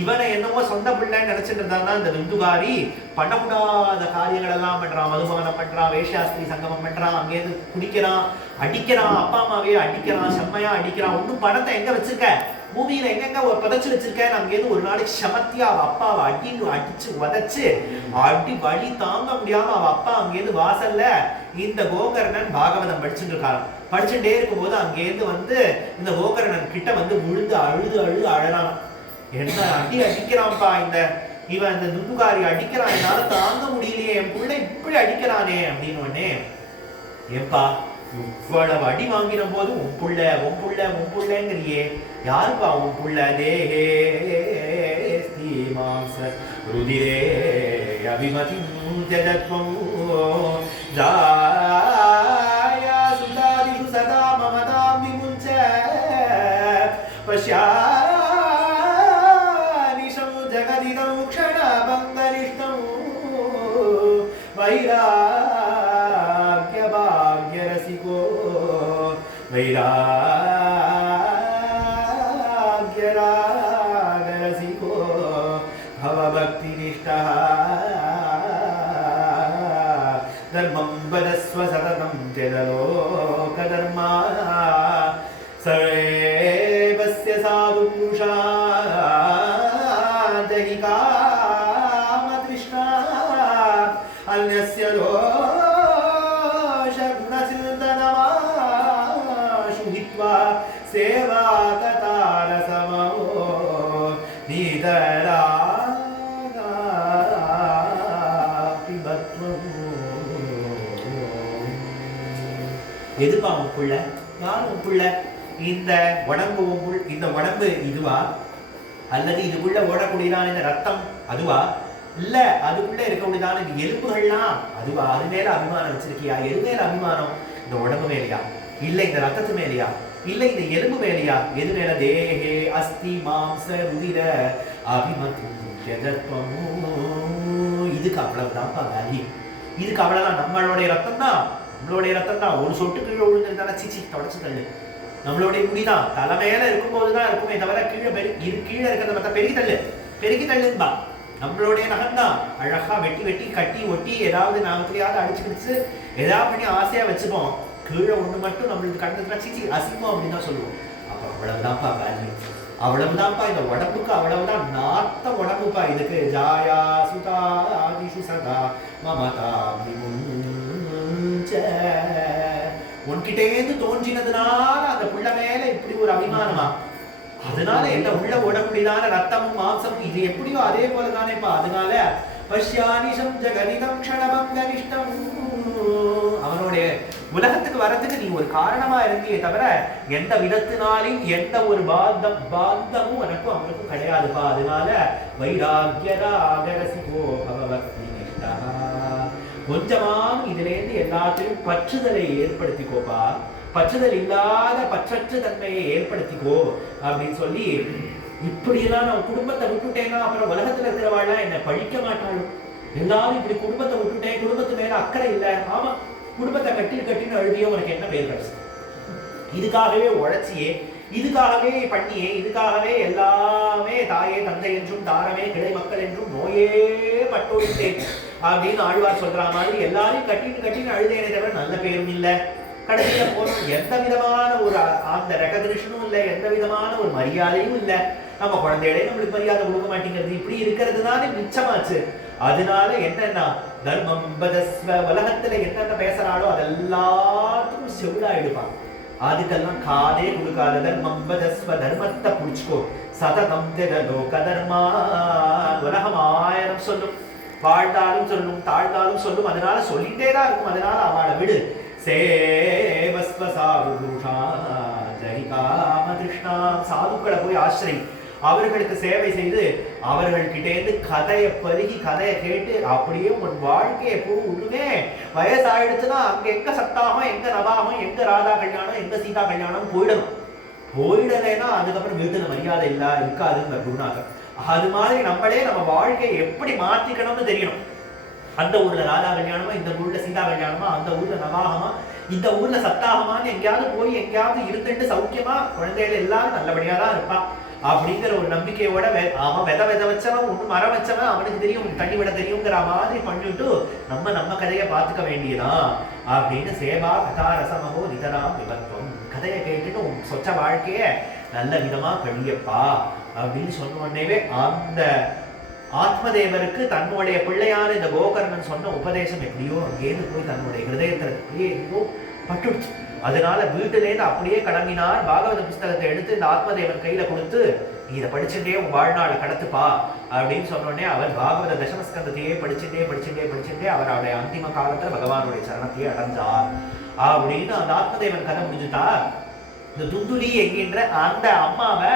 இவனை என்னமோ சொந்த பிள்ளைன்னு நினைச்சிட்டு இருந்தான்னா இந்த துந்துகாரி பண்ணக்கூடாத காரியங்கள் எல்லாம் பண்றான், மதுபானம் பண்றான், வேஷாஸ்திரி சங்கமம் பண்றான், அங்கேருந்து குடிக்கிறான், அடிக்கிறான், அப்பா அம்மாவே அடிக்கிறான், செம்மையா அடிக்கிறான். ஒன்னும் பணத்தை எங்க வச்சிருக்க, பூமியில எங்கெங்க ஒரு புதைச்சு வச்சிருக்கேன் அங்கேருந்து ஒரு நாளைக்கு சமத்தியா அவ அப்பாவை அடிச்சு உதைச்சு அடி வழி தாங்க முடியாம அவ அப்பா அங்கேருந்து வாசல்ல இந்த கோகர்ணன் பாகவதம் படிச்சுட்டு இருக்காரு. படிச்சுட்டே இருக்கும்போது அங்கேருந்து இந்த கோகர்ணன் கிட்ட விழுந்து அழுது அழறான். என்ன அடிக்கிறான்ப்பா இவன் இந்த துண்டுகாரி அடிக்கிறான், என்னால தாங்க முடியலையே, என் பிள்ளை இப்படி அடிக்கிறானே அப்படின்னு உடனே, ஏப்பா இவ்வளவு அடி வாங்கின போது உன் புள்ளங்கிறியே, யாருப்பா உன் புள்ள? தேஹே ஸ்தீமாம்ச ருதிரே அபிமதிம் ஜஜத்வம் ஜாயா சுதாதிஷு சதா மமதாம் விமுஞ்ச பஷ்யா வைராக்யபாக்யரசிகோ வைராக்யராகரசிகோ பவபக்தினிஷ்டः தர்மம் வதஸ்வ சததம் தியதலோகதர்மா சர்வேவஸ்ய சாது புருஷா ஜகிகா அன்யஸ்ய தோஷகுணசிந்தனமாஷு ஹித்வா சேவாகதாரசமோ நீதராபிபத்வம். எதுப்பா உன் புள்ள? யார் உன் புள்ள? இந்த உடம்பு இதுவா, அல்லது இதுக்குள்ள ஓடக்கூடியதான இந்த ரத்தம் அதுவா, இல்ல அதுக்குள்ள இருக்கக்கூடியதான எலும்புகள்லாம் அதுவா? அது மேல அபிமானம் வச்சிருக்கியா? எது மேல அபிமானம்? இந்த உடம்பு மேலையா, இல்ல இந்த ரத்தத்து மேலையா, இல்ல இந்த எலும்பு மேலையா? எது மேல? தேஹே அஸ்தி மாம்ச ருதிர அபிமதும் யஜத்வம். இதுக்கு அவ்வளவுதான்ப்பா வேல்யூ. இதுக்கு அவ்வளவுதான். நம்மளுடைய ரத்தம் தான் ஒரு சொட்டு கீழே விழுந்துருந்தாலும் சிச்சி தொடச்சு தள்ளு. நம்மளுடைய முடிதான் தலை மேல இருக்கும்போதுதான் இருக்குமே தவிர கீழே இருக்கிறத மத்த பெருக்கி தள்ளுன்பா. நம்மளுடைய நகம்தான் அழகா வெட்டி கட்டி ஒட்டி ஏதாவது நாமத்திலேயாவது அடிச்சுக்கிடுச்சு ஏதாவது பண்ணி ஆசையா வச்சுப்போம். கீழே ஒண்ணு மட்டும் நம்மளுக்கு கண்டதுன்னா சிச்சி அசிங்கம் அப்படின்னு தான் சொல்லுவோம். அப்ப அவ்வளவுதான்ப்பா வேல்யூ, அவ்வளவுதான்ப்பா இந்த உடம்புக்கு, அவ்வளவுதான் நாத்த உடம்புப்பா. இதுக்கு ஜாயா சுதா ஆதிஷு சதா மமதா விமுஞ்ச. உன்கிட்டேந்து தோன்றினதுனால அந்த புள்ள மேல இப்படி ஒரு அபிமானமா, அதனால என்ன உள்ள ஓடக்கூடியதான ரத்தமும் மாம்சமும் இது எப்படியோ அதே போலதானேப்பா. அதனால பஷ்யானிஷம் ஜகனிதம் க்ஷணபங்கனிஷ்டம். அவனுடைய உலகத்துக்கு வரதுக்கு நீ ஒரு காரணமா இருந்தியே தவிர எந்த விதத்தினாலும் எந்த ஒரு பாந்தமும் எனக்கும் அவனுக்கும் கிடையாதுப்பா. அதனால வைராக்யராகரசிகோ பவபக்தினிஷ்டா. கொஞ்சமாம் இதுல இருந்து எல்லாத்தையும் பற்றுதலை ஏற்படுத்திக்கோப்பா. பற்றுதல் இல்லாத பற்றற்ற தன்மையை ஏற்படுத்திக்கோ அப்படின்னு சொல்லி, இப்படியெல்லாம் நான் குடும்பத்தை விட்டுட்டேன்னா அப்புறம் உலகத்துல இருக்கிறவாள்லாம் என்ன பழிக்க மாட்டாளும். எல்லாரும் இப்படி குடும்பத்தை விட்டுட்டேன், குடும்பத்து மேல அக்கறை இல்லை. ஆமா, குடும்பத்தை கட்டின்னு அழுதியோ உனக்கு என்ன பேர் கிடைச்சு? இதுக்காகவே உழைச்சியே, இதுக்காகவே பண்ணியே, இதுக்காகவே எல்லாமே தாயே தந்தை என்றும் தாரமே கிளை மக்கள் என்றும் நோயே பட்டொழித்தேன் அப்படின்னு ஆழ்வார் சொல்ற மாதிரி எல்லாரையும் கட்டின்னு அழுதேனே தவிர நல்ல பேரும் இல்லை. கடைசியில போதும் எந்த விதமான ஒரு அந்த ரெகக்னிஷனும் இல்லை, எந்த விதமான ஒரு மரியாதையும் இல்லை. நம்ம குழந்தைகளே நம்மளுக்கு மரியாதை கொடுக்க மாட்டேங்கிறது, இப்படி இருக்கிறது தானே மிச்சமாச்சு. அதனால என்னன்னா தர்மம் பதஸ்வ, உலகத்துல என்னென்ன பேசுறாளோ அதெல்லாத்துக்கும் செவிடாயிடுவான். அதுக்கெல்லாம் காதே கொடுக்காத. தர்மம் பதஸ்வ, தர்மத்தை புடிச்சுக்கோ. சததம் லோக தர்மா, உலகம் 1000 சொல்லும், வாழ்ந்தாலும் சொல்லும் தாழ்ந்தாலும் சொல்லும், அதனால சொல்லிட்டே தான் இருக்கும். அதனால அவளை விடு. சேவஸ்வ சாதுஷா ஜகிகாம கிருஷ்ணா. சாதுக்களை போய் ஆசிரியை, அவர்களுக்கு சேவை செய்து அவர்கள்கிட்டேருந்து கதையை பருகி கதையை கேட்டு அப்படியே உன் வாழ்க்கையை விடுமே. வயசாயிடுச்சுன்னா அங்க எங்க சத்தாகம், எங்க நவாகம், எங்க ராதா கல்யாணம், எங்க சீதா கல்யாணம் போயிடலைன்னா அதுக்கப்புறம் வீட்டுல மரியாதை இருக்காதுங்க குருநாதர். அது மாதிரி நம்மளே நம்ம வாழ்க்கையை எப்படி மாத்திக்கணும்னு தெரியணும். அந்த ஊர்ல ராதா கல்யாணமா, இந்த ஊர்ல சீதா கல்யாணமா, அந்த ஊர்ல நவாகமா, இந்த ஊர்ல சத்தாகமான்னு எங்கேயாவது போய் எங்கேயாவது இருந்துட்டு சௌக்கியமா குழந்தைகள் எல்லாரும் நல்லபடியா தான் இருப்பா அப்படிங்கிற ஒரு நம்பிக்கையோட அவன் வித வச்சவன் ஒண்ணு மரம் வச்சவன் அவனுக்கு தெரியும், தண்ணி விட தெரியுங்கிற மாதிரி பண்ணிட்டு நம்ம கதையை பார்த்துக்க வேண்டியதான் அப்படின்னு. சேவா கதா ரசமகோ நிதராம் விபத்வம். கதையை கேட்டுட்டு சொச்ச வாழ்க்கைய நல்ல விதமா கழியப்பா அப்படின்னு சொன்ன உடனேவே அந்த ஆத்மதேவருக்கு தன்னுடைய பிள்ளையான இந்த கோகர்ணன் சொன்ன உபதேசம் எப்படியோ அங்கேருந்து போய் தன்னுடைய ஹிருதயத்துல அப்படியே எங்கோ பட்டுடுச்சு. அதனால வீட்டிலேருந்து அப்படியே கிளம்பினார். பாகவத புஸ்தகத்தை எடுத்து இந்த ஆத்மதேவன் கையில கொடுத்து, இதை படிச்சுட்டே உன் வாழ்நாளை கடத்துப்பா அப்படின்னு சொன்னோடனே அவர் பாகவத தசமஸ்கந்தத்தையே படிச்சுட்டே அவருடைய அந்திம காலத்துல பகவானுடைய சரணத்தையே அடைஞ்சார் அப்படின்னு அந்த ஆத்மதேவன் கதை முடிஞ்சுட்டா. இந்த துந்துலி என்கின்ற அந்த அம்மாவை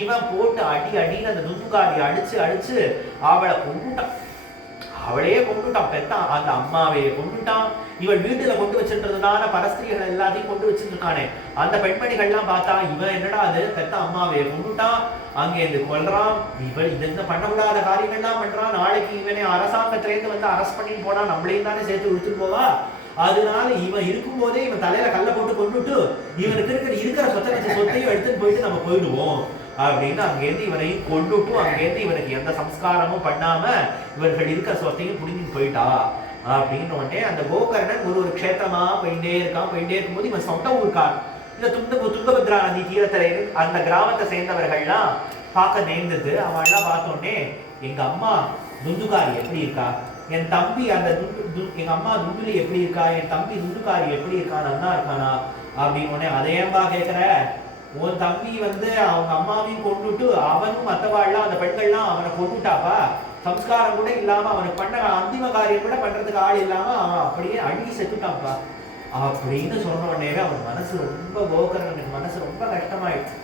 இவன் போட்டு அடின்னு அந்த துந்துகாரி அடிச்சு அவளை கொண்டுட்டான். அவளையே கொண்டுட்டான். பெத்தான் அந்த அம்மாவையே கொண்டுட்டான். இவள் வீட்டுல கொண்டு வச்சுன்றதுனால பரஸ்திரிகள் எல்லாத்தையும் கொண்டு வச்சுருக்கானே அந்த பெண்மணிகள்லாம் பார்த்தா இவன் என்னடா அது பெத்த அம்மாவையே கொண்டுட்டான், அங்கே இருந்து கொல்றான், இவள் இது பண்ணக்கூடாத காரியங்கள்லாம் பண்றான். நாளைக்கு இவனை அரசாங்கத்திலேருந்து வந்து அரெஸ்ட் பண்ணிட்டு போனா நம்மளையும் தானே சேர்த்து இழுத்துட்டு போவா. அதனால இவன் இருக்கும் போதே இவன் தலையில கல்ல போட்டு கொண்டுட்டு இவனுக்கு இருக்கிற சொத்தையும் எடுத்துட்டு போயிட்டு நம்ம போயிடுவோம் அப்படின்னு அங்கேருந்து இவனையும் கொண்டுட்டு அங்கேருந்து இவனுக்கு எந்த சம்ஸ்காரமும் பண்ணாம இவர்கள் இருக்கிற சொத்தையும் புடிங்கிட்டு போயிட்டா அப்படின்னு உடனே அந்த கோகர்ணன் ஒரு க்ஷேத்திரமா போயிட்டே இருக்கும்போது இவன் சொந்த ஊருக்கார் இந்த துங்கபத்ரா நதி தீரத்துல அந்த கிராமத்தை சேர்ந்தவர்கள்லாம் பார்க்க நேர்ந்தது. அவன்லாம் பார்த்தோடனே எங்க அம்மா துந்துகாரி எப்படி இருக்கா, என் தம்பி அந்த எங்க அம்மா துந்துலி எப்படி இருக்கா, என் தம்பி துந்துகாரி எப்படி இருக்கா, நன்னா இருக்கானா அப்படின்னு அதையம்பா கேட்கிற, உன் தம்பி வந்து அவங்க அம்மாவையும் கொண்டுட்டு அவனும் மற்றவாள்லாம் அந்த பெண்கள்லாம் அவனை கொண்டுட்டாப்பா, சம்ஸ்காரம் கூட இல்லாம அவனுக்கு பண்ண அந்திம காரியம் கூட பண்றதுக்கு ஆள் இல்லாம அவன் அப்படியே அழுகி செத்துட்டான்ப்பா அப்படின்னு சொன்ன உடனே அவன் மனசு ரொம்ப கோகர்ணனுக்கு மனசு ரொம்ப கஷ்டமாயிடுச்சு.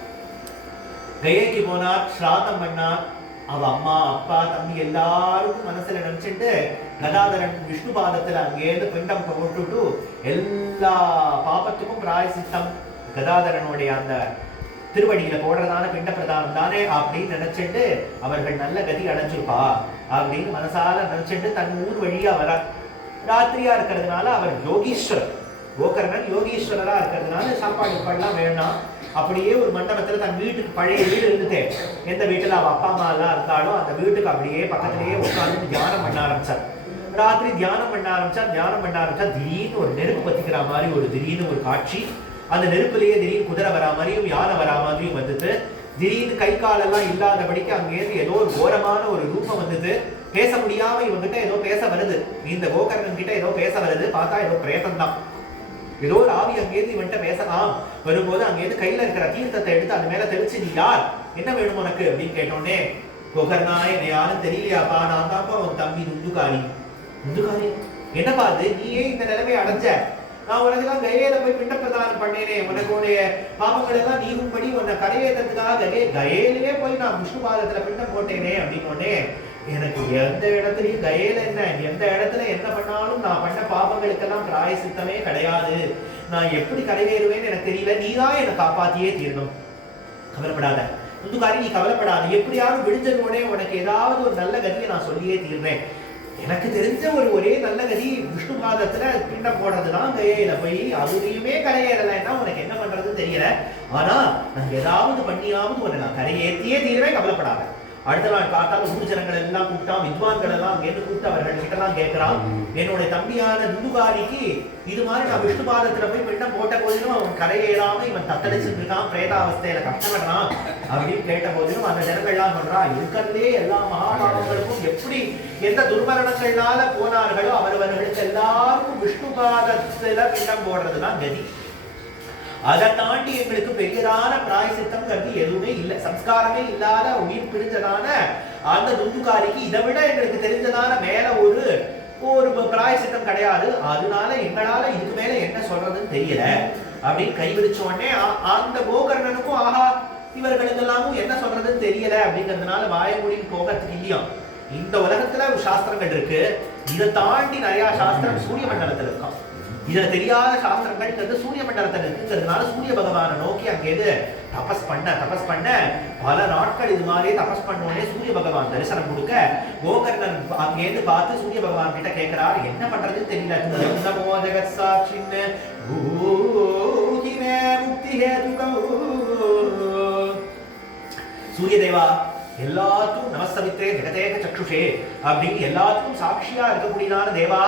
கயைக்கு போனார், ஸ்ராத்தம் பண்ணார். அவ அம்மா அப்பா தம்பி எல்லாருக்கும் மனசுல நினைச்சிட்டு கதாதரன் விஷ்ணு பாதத்துல அங்கேருந்து பிண்டம் போட்டுட்டு எல்லா பாபத்துக்கும் பிராயசித்தம் கதாதரனுடைய அந்த திருவடியில போடுறதான பிண்ட பிரதானம் தானே அப்படின்னு நினைச்சிட்டு அவர்கள் நல்ல கதி அடைஞ்சிருப்பா அப்படின்னு மனசால நினைச்சிட்டு தன் ஊர் வழியா வர. ராத்திரியா இருக்கிறதுனால அவர் யோகீஸ்வரர், கோகர்ணன் யோகீஸ்வரரா இருக்கிறதுனால சாப்பாடு வேணாம். அப்படியே ஒரு மண்டபத்துல தன் வீட்டுக்கு பழைய வீடு இருந்துட்டே எந்த வீட்டுல அவ அப்பா அம்மா எல்லாம் இருந்தாலும் அந்த வீட்டுக்கு அப்படியே பக்கத்திலேயே உட்கார்ந்து தியானம் பண்ண ஆரம்பிச்சார். ராத்திரி தியானம் பண்ண ஆரம்பிச்சா திடீர்னு ஒரு நெருப்பு பத்திக்கிற மாதிரி திடீர்னு ஒரு காட்சி. அந்த நெருப்புலயே திடீர்னு குதிரை வரா மாதிரியும் யானை வரா மாதிரியும் வந்தது. திடீர்னு கை காலெல்லாம் இல்லாதபடிக்கு அங்கேருந்து ஏதோ ஒரு கோரமான ஒரு ரூபம் வந்தது. பேச முடியாம இவங்கிட்ட ஏதோ பேச வருது, இந்த கோகர்ணன் கிட்ட ஏதோ பேச வருது. பார்த்தா ஏதோ பிரேதம் தான், ஏதோ ஒரு ஆவி அங்கேருந்து இவன்ட்ட பேசலாம். வரும்போது அங்கேருந்து கையில இருக்கிற தீர்த்தத்தை எடுத்து அது மேல தெளிச்சு, நீ யார், என்ன வேணும் உனக்கு அப்படின்னு கேட்டோடனே, கோகர்ணா என்னை யாரும் தெரியலையாப்பா, நான் தான்ப்பா உன் தம்பி துந்துகாரி. என்னப்பா அது, நீயே இந்த நிலைமையை அடைஞ்ச, நான் உனக்குதான் கயையில போய் பிண்ட பிரதானம் பண்ணேனே, உனக்குடைய பாபங்கள் எல்லாம் நீங்கும்படி உன்னை கரையேற்றதுக்காக கயையிலேயே போய் நான் விஷ்ணு பாதத்துல பிண்டம் போட்டேனே அப்படின்னோடனே, எனக்கு எந்த இடத்துலயும் கயையில என்ன, எந்த இடத்துல என்ன பண்ணாலும் நான் பண்ண பாபங்களுக்கெல்லாம் பிராயசித்தமே கிடையாது, நான் எப்படி கரையேறுவேன்னு எனக்கு தெரியல, நீதான் என்னை காப்பாத்தியே தீரணும், கவலைப்படாத துந்துகாரி, நீ கவலைப்படாத, எப்படியாவது விடுஞ்சனோடனே உனக்கு ஏதாவது ஒரு நல்ல கதியை நான் சொல்லியே தீர்றேன். எனக்கு தெரிஞ்ச ஒரே நல்ல கதி விஷ்ணு பாதத்துல பிண்டம் போடுறதுதான் கயையில போய், அதுலயுமே கரையேறலைன்னா உனக்கு என்ன பண்றதுன்னு தெரியல, ஆனா நான் ஏதாவது பண்ணியாவது உன்னை நான் கரையேற்றியே தீரவே, கவலைப்படாத. அடுத்த நாள் காத்தால ஊர் ஜனங்கள் எல்லாம் கூப்பிட்டான், வித்வான்கள் எல்லாம் அங்கேருந்து கூப்பிட்டு அவர்கள் கிட்ட எல்லாம் கேட்கிறான், என்னுடைய தம்பியான துந்துகாரிக்கு இது மாதிரி நான் விஷ்ணு பாதத்துல போய் பிண்டம் போட்ட போதிலும் அவன் கரையேறாம இவன் தத்தளிச்சுட்டு இருக்கான், பிரேதாவஸ்தையில கஷ்டப்படுறான் அப்படின்னு கேட்ட போதிலும் அந்த ஜனங்கள்லாம் சொல்றான், இருக்கிறதே எல்லா மகாபாவங்களுக்கும் எப்படி எந்த துர்மரணங்கள்னால போனார்களோ அவர்களுக்கு எல்லாருக்கும் விஷ்ணு பாதத்துல பிண்டம் போடுறதுதான் கதி. அதை தாண்டி எங்களுக்கு பெரியதான பிராயசித்தம் கருதி எதுவுமே இல்லை, சம்ஸ்காரமே இல்லாத உயிர் பிரிஞ்சதான அந்த துந்துகாரிக்கு இதை விட எங்களுக்கு தெரிஞ்சதான மேல ஒரு பிராயசித்தம் கிடையாது, அதனால எங்களால இதுக்கு மேல என்ன சொல்றதுன்னு தெரியல அப்படின்னு கைவிரிச்ச உடனே அந்த கோகர்ணனுக்கும் ஆஹா இவர்களுக்கு எல்லாமும் என்ன சொல்றதுன்னு தெரியல அப்படிங்கிறதுனால வாயமொழின்னு போகிறதுக்கு இல்லையா. இந்த உலகத்துல சாஸ்திரங்கள் இருக்கு, இதை தாண்டி நிறைய சாஸ்திரம் சூரிய மண்டலத்துல இருக்கான், இதுல தெரியாத சாஸ்திரங்கள் சூரிய மண்டலத்தில் இருக்குங்கிறதுனால சூரிய பகவானை நோக்கி அங்கேருந்து தபஸ் பண்ண பல நாட்கள் இது மாதிரி தபஸ் பண்ணோடனே சூரிய பகவான் தரிசனம் கொடுக்க, கோகர்ணன் அங்கேருந்து பார்த்து சூரிய பகவான் கிட்ட கேட்கிறார், என்ன பண்றதுன்னு தெரியல, சூரிய தேவா எல்லாத்துக்கும் நமஸ்தவித்தே ஜெகதேக சக்ஷுஷே அப்படின்னு எல்லாத்துக்கும் சாட்சியா இருக்கக்கூடியதான தேவா,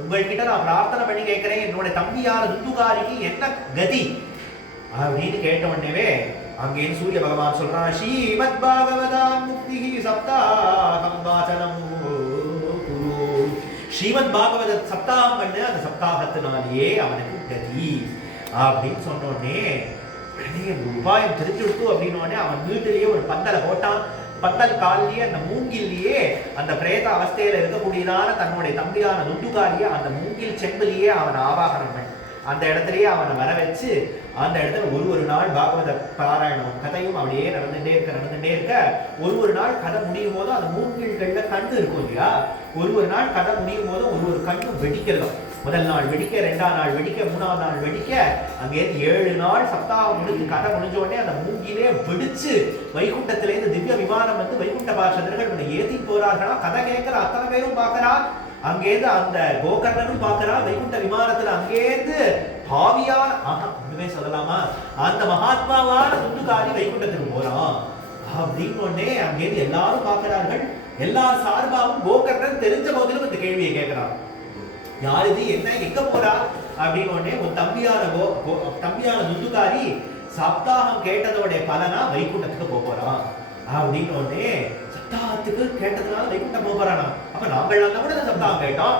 உங்கள்கிட்ட நான் பிரார்த்தனை பண்ணி கேட்கிறேன், என்னோட தம்பியான துந்துகாரிக்கு என்ன கதி அப்படின்னு கேட்ட உடனே அங்கேயும் சூரிய பகவான் சொல்றான், ஸ்ரீமத் பாகவதாம் முக்தி சப்தாகம் வாசனம் குரு. ஸ்ரீமத் பாகவத சப்தாகம் பண்ணு, அந்த சப்தாகத்தினாலேயே அவனுக்கு கதி அப்படின்னு சொன்னோடனே உடனே உபாயம் தெரிஞ்சுடுத்து அப்படின்னு அவன் வீட்டிலேயே ஒரு பந்தலை போட்டான். பந்தல் காலிலேயே அந்த மூங்கிலேயே அந்த பிரேத அவஸ்தையில இருக்கக்கூடியதான தன்னுடைய தம்பியான துண்டுகாரியை அந்த மூங்கில் செம்பிலேயே அவன் ஆவாகனம் பண்ணி அந்த இடத்துலயே அவனை வர வச்சு அந்த இடத்துல ஒரு நாள் பாகவத பாராயணம் கதையும் அப்படியே நடந்துட்டே இருக்க ஒரு நாள் கதை முடியும் போதும் அந்த மூங்கில்கள்ல கண்ணு இருக்கும் இல்லையா, ஒரு நாள் கதை முடியும் போதும் ஒரு கண்ணு வெடிக்கிறதும். முதல் நாள் வெடிக்க, 2ஆம் நாள் வெடிக்க, 3ஆவது நாள் வெடிக்க, அங்கேருந்து 7 நாள் சப்தாகம் முடிஞ்சு கதை முடிஞ்ச உடனே அந்த மூங்கிலே வெடிச்சு வைகுண்டத்திலேருந்து திவ்ய விமானம் வந்து வைகுண்ட பார்ஷதர்கள் இவனை ஏத்தி போறார்களா. கதை கேட்கிற அத்தனை பேரும் பார்க்கறா, அங்கேருந்து அந்த கோகர்ணனும் பார்க்கறா. வைகுண்ட விமானத்துல அங்கேருந்து பாவியான ஒண்ணுமே சொல்லலாமா, அந்த மகாத்மாவான துண்டுகாரி வைகுண்டத்துக்கு போறான் அப்படின்னு உடனே அங்கேருந்து எல்லாரும் பார்க்கிறார்கள். எல்லா சார்பாவும் கோகர்ணன் தெரிஞ்ச போதிலும் இந்த கேள்வியை கேட்கிறான், யார் இது, என்ன, எங்க போறா அப்படின்னு உடனே ஒரு தம்பியான துண்டுகாரி சப்தாகம் கேட்டதோட பலனா வைகுண்டத்துக்கு போறான் அப்படின்னு உடனே சப்தாகத்துக்கு கேட்டதுனால வைகுண்டம் போறானா. அப்ப நாங்கள் கூட இந்த சப்தாகம் கேட்டோம்,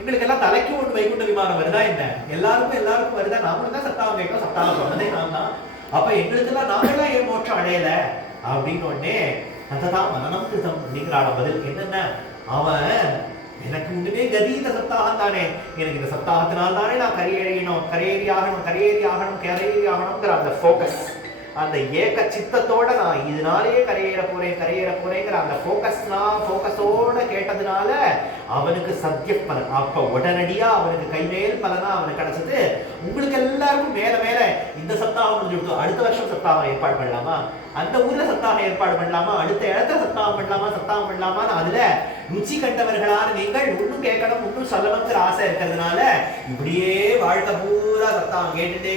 எங்களுக்கு எல்லாம் தலைக்கு ஒன்று வைகுண்ட விமானம் வருதா என்ன, எல்லாருக்கும் வருதா, நாமளும் தான் சப்தாகம் கேட்டோம், சப்தாகம் சொன்னதே நான் தான், அப்ப எங்களுக்கு எல்லாம் நாங்களாம் ஏன் மோட்சம் அடையல அப்படின்னு உடனே அதுதான் மனநம் கிருதம் அப்படிங்கிறான பதில். என்னென்ன, அவன் எனக்கு ஒண்ணுமே கதி இந்த சப்தாகம் தானே, எனக்கு இந்த சப்தாகத்தினால் தானே நான் கரையேறி ஆகணும்ங்கிற அந்த போக்கஸ், அந்த ஏக சித்தத்தோட நான் இதனாலேயே கரையேற போறேங்கிற அந்த போக்கஸோட கேட்டதுனால அவனுக்கு சத்திய பலன். அப்ப உடனடியா அவனுக்கு கைமேல் பலனா அவனுக்கு கிடைச்சது. உங்களுக்கு எல்லாருக்கும் மேல இந்த சப்தாகம் முடிஞ்சுடுத்து, அடுத்த வருஷம் சப்தாகம் ஏற்பாடு பண்ணலாமா, அந்த ஊர்ல சப்தாகம் ஏற்பாடு பண்ணலாமா, அடுத்த இடத்துல சப்தாகம் பண்ணலாமான்னு அதுல ருச்சி கண்டவர்களான நீங்கள் ஒன்னும் கேட்கணும் ஒன்னும் சொல்லணும்ங்கிற ஆசை இருக்கிறதுனால இப்படியே வாழ்க்கை பூரா சப்தாகம் கேட்டுட்டே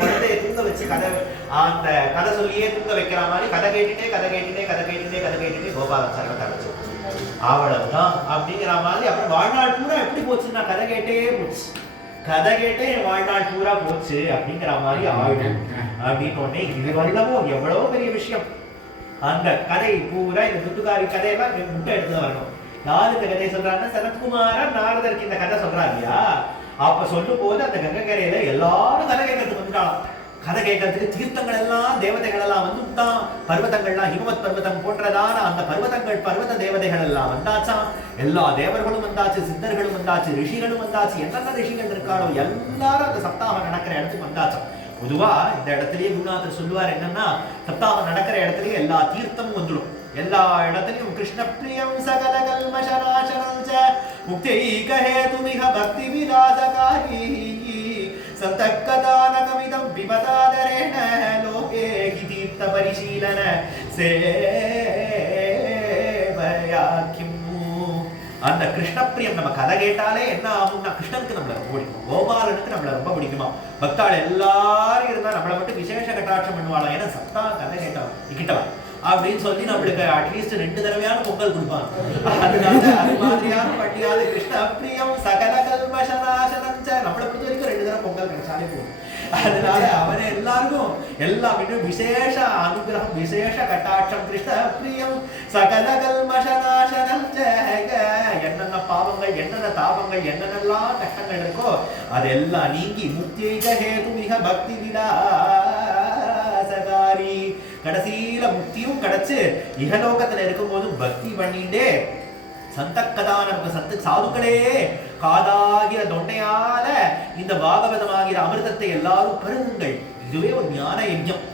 குழந்தைய தூங்க வச்சு அந்த கதை சொல்லியே தூங்க வைக்கிற மாதிரி கதை கேட்டுட்டே கோபாலன் சர்வத்தை அடைச்சு அவ்வளவுதான் அப்படிங்கிற மாதிரி. அப்புறம் வாழ்நாள் பூரா எப்படி போச்சுன்னா கதை கேட்டே என் வாழ்நாள் பூரா போச்சு அப்படிங்கிற மாதிரி ஆயிடும் அப்படின்னு உடனே இது வரலவோ எவ்வளவு பெரிய விஷயம். அந்த கதை பூரா இந்த துட்டுகாரி கதையெல்லாம் முட்டை எடுத்து வரணும். யாரு இந்த கதையை சொல்றாங்கன்னா சனத்குமாரன் நாரதருக்கு இந்த கதை சொல்றா இல்லையா, அப்ப சொல்லும் போது அந்த கங்கைக்கரையில எல்லாரும் கதை கேட்கறதுக்கு வந்துட்டான். கதை கேட்கறதுக்கு தீர்த்தங்கள் எல்லாம் தேவதைகள் எல்லாம் வந்து விட்டான். பர்வதங்கள்லாம் ஹிமவத் பர்வதம் போன்றதான அந்த பர்வத தேவதைகள் எல்லாம் வந்தாச்சான். எல்லா தேவர்களும் வந்தாச்சு, சித்தர்களும் வந்தாச்சு, ரிஷிகளும் வந்தாச்சு. என்னென்ன ரிஷிகள் இருக்காளோ எல்லாரும் அந்த சப்தாகம் நடக்கிற இடத்துக்கு வந்தாச்சான். பொதுவா இந்த இடத்துலயே குருநாதர் சொல்லுவார் என்னன்னா, சப்தாகம் நடக்கிற இடத்துலயே எல்லா தீர்த்தமும் வந்துடும். எல்லா இடத்துலயும் கிருஷ்ண பிரியம் சகல கல்மஷநாசனம் ச முக்தைகஹேதுமிஹ பக்தி விலாசகாரி சந்தக்கதானகமிதம் விபதாதரேண லோகே ஹி தீர்த்த பரிசீலன சேவயாக்கிம். அந்த கிருஷ்ணப்பிரியம் நம்ம கதை கேட்டாலே என்ன ஆகும்னா, கிருஷ்ணனுக்கு நம்மளை ரொம்ப பிடிக்கும், கோபாலனுக்கு நம்மளை ரொம்ப பிடிக்குமா, பக்தாள் எல்லாரும் இருந்தா நம்மளை மட்டும் விசேஷ கட்டாட்சம் பண்ணுவாளாம். ஏன்னா சத்தா கதை கேட்டவன் அப்படின்னு சொல்லி நம்மளுக்கு அட்லீஸ்ட் 2 தடவையான பொங்கல் கொடுப்பாங்க. அதனால அது மாதிரியான பட்டியாத கிருஷ்ண பிரியம் சகல கல்மஷநாசனம் நம்மளை பொறுத்த வரைக்கும் 2 தடவை பொங்கல் கிடைச்சாலே போகும். அதனால அவனை எல்லாருக்கும் எல்லாமே விசேஷ அனுகிரகம் விசேஷ கட்டாட்சம் கிருஷ்ண பிரியம் சகல கல்மஷநாசனம் என்னென்ன பாவங்கள் என்னென்ன தாபங்கள் என்னென்னலாம் கஷ்டங்கள் இருக்கோ அதெல்லாம் நீங்கி முக்திக ஹேதுமிஹ பக்தி விலாசகாரி கடைசியில முக்தியும் கிடைச்சு இகலோகத்துல இருக்கும் போது பக்தி பண்ணிட்டே சந்தக்கதான சாதுக்களே காதாகிற தொண்டையால இந்த பாகவதமாகிற அமிர்தத்தை எல்லாரும் பருகுங்கள். இதுவே ஒரு ஞான யஜ்ஞம்,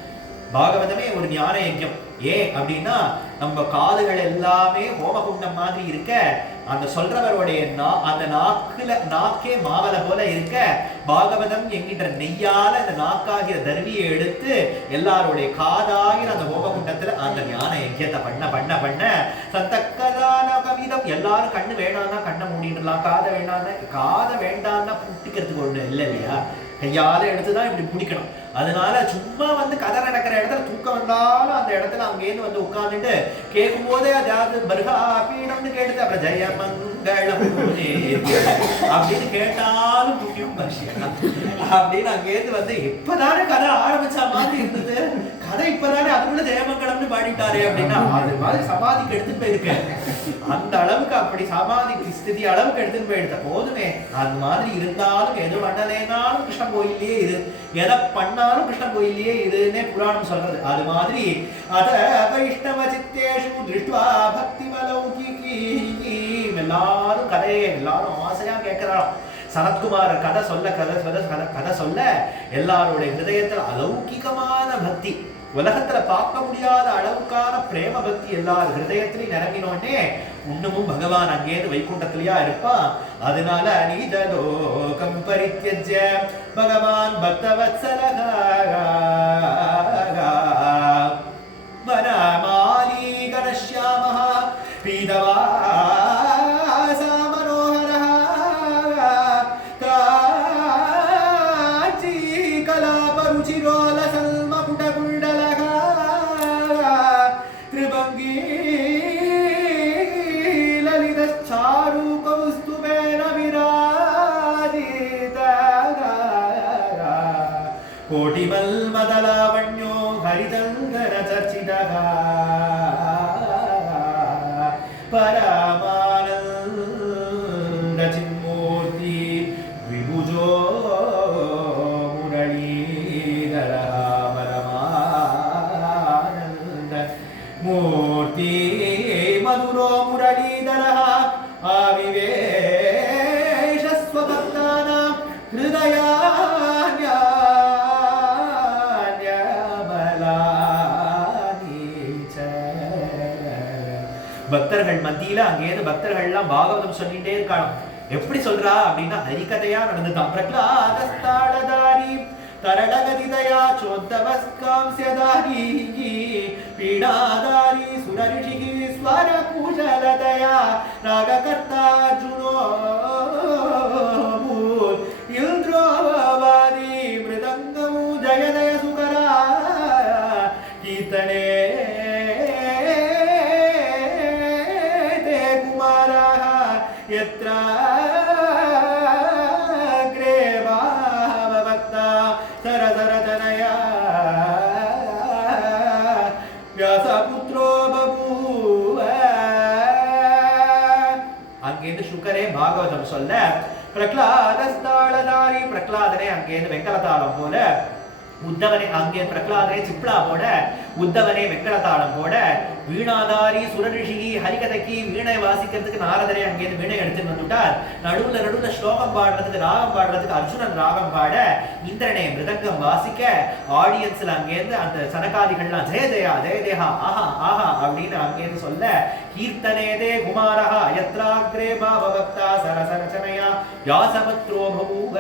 பாகவதமே ஒரு ஞான யஜ்ஞம். ஏன் அப்படின்னா நம்ம காதுகள் எல்லாமே ஹோமகுண்டம் மாதிரி இருக்க, அந்த சொல்றவருடைய அந்த நாக்கே மாவல போல இருக்க, பாகவதம் என்கின்ற நெய்யால அந்த நாக்காகிற தர்வியை எடுத்து எல்லாருடைய காதாகிற அந்த ஹோமகுண்டத்துல அந்த ஞான யஜ்யத்தை பண்ண சந்தக்கதான கவிதம். எல்லாரும் கண்ணு வேணாம்னா கண்ணை மூடிடலாம், காதை வேண்டாம்னா புட்டிக்கிறதுக்கு ஒண்ணு இல்லை இல்லையா, கையால எடுத்துதான் இப்படி பிடிக்கணும். அதனால சும்மா வந்து கதை நடக்கிற இடத்துல தூக்கம் வந்தாலும் அந்த இடத்துல அங்கேருந்து வந்து உட்கார்ந்துட்டு கேட்கும் போதே அதாவது பர்கா பீடம்னு கேட்டுது. அப்புறம் ஜெயமங்களம் அப்படின்னு கேட்டாலும் முக்கியம் அப்படின்னு அங்கேருந்து வந்து இப்பதானே கதை ஆரம்பிச்ச மாதிரி இருந்தது, கதை இப்பதானே அதுக்குள்ள ஜெயமங்கலம்னு பாடிட்டாரே அப்படின்னா அது மாதிரி சமாதிக்கு எடுத்துட்டு போயிருக்கேன். அந்த அளவுக்கு அப்படி சமாதி ஸ்திதி அளவுக்கு எடுத்துட்டு போயிடுத்த போதுமே. அந்த மாதிரி இருந்தாலும் எது பண்ணலேனாலும் கிருஷ்ணன் கோயிலே இரு, எதை பண்ணாலும் கிருஷ்ணன் கோயிலே இருன்னே புராணம் சொல்றது. அது மாதிரி அத வைஷ்ணவ சித்தேஷு திருஷ்டுவா பக்தி மலௌகிகி. எல்லாரும் கதையை எல்லாரும் ஆசையா கேட்கிறாராம். சனத்குமார் கதை சொல்ல எல்லாருடைய ஹிருதயத்துல அலௌகிகமான பக்தி, உலகத்துல பார்க்க முடியாத அளவுக்கான பிரேம பக்தி எல்லார் ஹிருதயத்திலையும் நிரம்பினோடனே இன்னமும் பகவான் அங்கேருந்து வைகுண்டத்திலேயா இருப்பான். அதனால நீதலோகம் பரித்யஜ்ய பகவான் பக்தவத்சலக வனமாலி கணஷ்யாமஹ பீதவாசா மனோஹரஹ காஞ்சி கலாபருச்சிரோல சல்மகுடகுண்டலக த்ரிபங்கி லலிதச்சாரு கௌஸ்துபேன விராஜித கோட்டிமல்மதலாவண்யோ ஹரிதங்கர சர்ச்சிதக பரமானந்த சின்மூர்த்தி விபுஜோ முரளீதர பரமானந்த மூர்த்தி மதுரோ முரளீதர ஆவிவேஷ ஸ்வபக்தானாம் பக்தர்கள் மத்தியில அங்கேயிருந்து பக்தர்கள் எல்லாம் பாகவதம் சொல்லிட்டே இருக்காங்க. எப்படி சொல்றா அப்படின்னா ஹரிகதையா நடந்துதான். பிரகலாதஸ்தாளதாரி தரடகதிதயா சோத்தவஸ்காம்ஸ்யதாரி பீடாதாரி சுரரிஷிகி ஸ்வர குஷலதயா ராககர்த்தார்ஜுனோ மூல் இல்த்ரோவாதி மிருதங்கமு ஜயதய சுகரா கீர்த்தனே அங்கேருந்து சுக்கரே பாகவதம் சொல்ல பிரகலாதஸ்தாளதாரி பிரகலாதனே அங்கேருந்து வெங்கலதாளம் போல, உத்தவனே அங்கே பிரகலாதனே சிப்ளா போட, உத்தவனே வெங்கலதாளம் போட, வீணாதாரி சுரரிஷி ஹரிகதைக்கு வீணை வாசிக்கிறதுக்கு நாரதரே அங்கேருந்து வீணை எடுத்துட்டு வந்துட்டார். நடுவுல ஸ்லோகம் பாடுறதுக்கு ராகம் பாடுறதுக்கு அர்ஜுனன் ராகம் பாட, இந்திரனே மிருதங்கம் வாசிக்க, ஆடியன்ஸ்ல அங்கேருந்து அந்த சனகாதிகள்லாம் ஜெய ஜெயா ஜெய தேஹா ஆஹா ஆஹா அப்படின்னு அங்கேருந்து சொல்ல, கீர்த்தனேதே குமாரஹா யத்ராக்ரே பாவபக்தா சரசரச்சனையா வியாசபுத்ரோ பபூவ.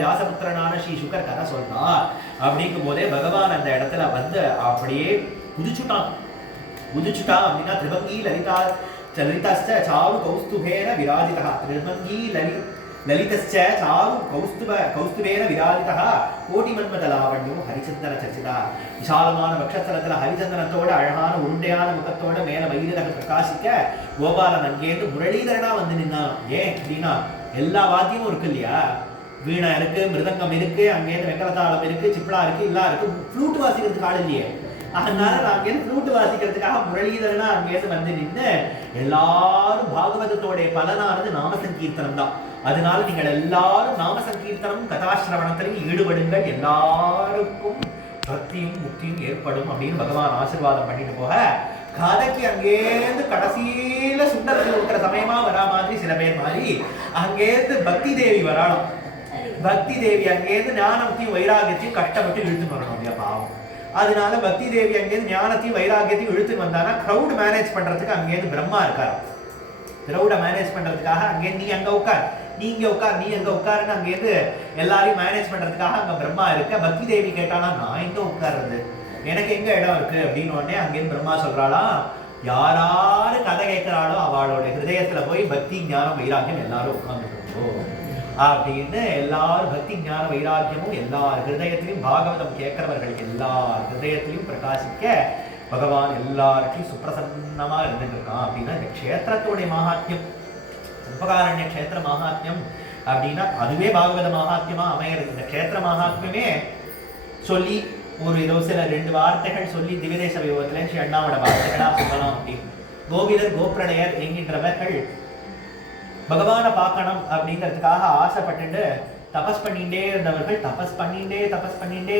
வியாசபுத்திரனான ஸ்ரீ சுகர் கதை சொல்றார். அப்படிங்கும் போதே பகவான் அந்த இடத்துல வந்து அப்படியே குதிச்சுட்டான் அப்படின்னா திரிபங்கி லலிதாஸ்ச சாரு கௌஸ்துபேன விராஜிதா. திரிபங்கி லலிதஸ்ச சாரு கௌஸ்துபேன விராஜிதா கோடி மன்மத லாவண்யோ ஹரிச்சந்திர சர்ச்சிதா. விசாலமான பக்ஷஸ்தலத்துல ஹரிச்சந்திரத்தோட அழகான உருண்டையான முகத்தோட மேல வைரக பிரகாசிக்க கோபாலன் அங்கேருந்து முரளிதரனா வந்து நின்னான். ஏன் அப்படின்னா எல்லா வாத்தியமும் இருக்கு இல்லையா, வீணா இருக்கு, மிருதங்கம் இருக்கு, அங்கேருந்து வெங்கலதாளம் இருக்கு, சிப்ளா இருக்கு, எல்லாம் இருக்கு. ஃப்ளூட் வாசிக்கிறதுக்கு ஆள் இல்லையே, அதனால அங்கேருந்து ஃப்ளூட் வாசிக்கிறதுக்காக முரளிதரனா அங்கேருந்து வந்து நின்று எல்லாரும் பாகவதத்தோடைய பலனானது நாம சங்கீர்த்தனம் தான். அதனால நீங்கள் எல்லாரும் நாம சங்கீர்த்தனம் கதாசிரவணத்திலையும் ஈடுபடுங்கள், எல்லாருக்கும் பக்தியும் முக்தியும் ஏற்படும் அப்படின்னு பகவான் ஆசீர்வாதம் பண்ணிட்டு போக, கதைக்கு அங்கேருந்து கடைசியில சுண்டரத்தில் இருக்கிற சமயமா வரா மாதிரி சில பேர் மாதிரி அங்கேருந்து பக்தி தேவி வராலும். பக்தி தேவி அங்கேருந்து ஞானத்தையும் வைராகியத்தையும் கஷ்டப்பட்டு இழுத்து வரணும் இல்லையா பாவம். அதனால பக்தி தேவி அங்கேருந்து ஞானத்தையும் வைராகியத்தையும் இழுத்துட்டு வந்தானா கிரௌட் மேனேஜ் பண்றதுக்கு அங்கேருந்து பிரம்மா இருக்காரு. கிரௌட மேனேஜ் பண்றதுக்காக அங்கேருந்து நீ அங்க உட்கார், நீ இங்க உட்கார், நீ அங்க உட்காருன்னு அங்கேருந்து எல்லாரையும் மேனேஜ் பண்றதுக்காக அங்க பிரம்மா இருக்க. பக்தி தேவி கேட்டானா நான் எங்க உட்கார்றது, எனக்கு எங்க இடம் இருக்கு அப்படின்னு உடனே அங்கேருந்து பிரம்மா சொல்றாளாம், யாராரு கதை கேட்கிறாளோ அவளோட ஹிருதயத்துல போய் பக்தி ஞானம் வைராகியம் எல்லாரும் உட்கார்ந்துருக்கோ. அப்படின்னு எல்லாரும் பக்தி ஞான வைராக்கியமும் எல்லார் ஹிருதயத்திலையும் பாகவதம் கேட்கிறவர்கள் எல்லார் ஹிருதயத்திலையும் பிரகாசிக்க பகவான் எல்லார்ட்டையும் சுப்பிரசன்னமா இருந்துட்டு இருக்கான். அப்படின்னா இந்த க்ஷேத்திரத்தோடைய மகாத்மியம், சம்பகாரண்ய க்ஷேத்திர மகாத்மியம் அப்படின்னா அதுவே பாகவத மகாத்மியமா அமையிறது. இந்த க்ஷேத்திர மகாத்மியமே சொல்லி ஒரு ஏதோ சில 2 வார்த்தைகள் சொல்லி திவ்யதேச வியோகத்துல ஸ்ரீ அண்ணாவோட வார்த்தைகளா சொல்லலாம். அப்படின்னு கோவிலர் கோப்ரடையர் என்கின்றவர்கள் பகவானை பார்க்கணும் அப்படிங்கிறதுக்காக ஆசைப்பட்டு தபஸ் பண்ணிட்டே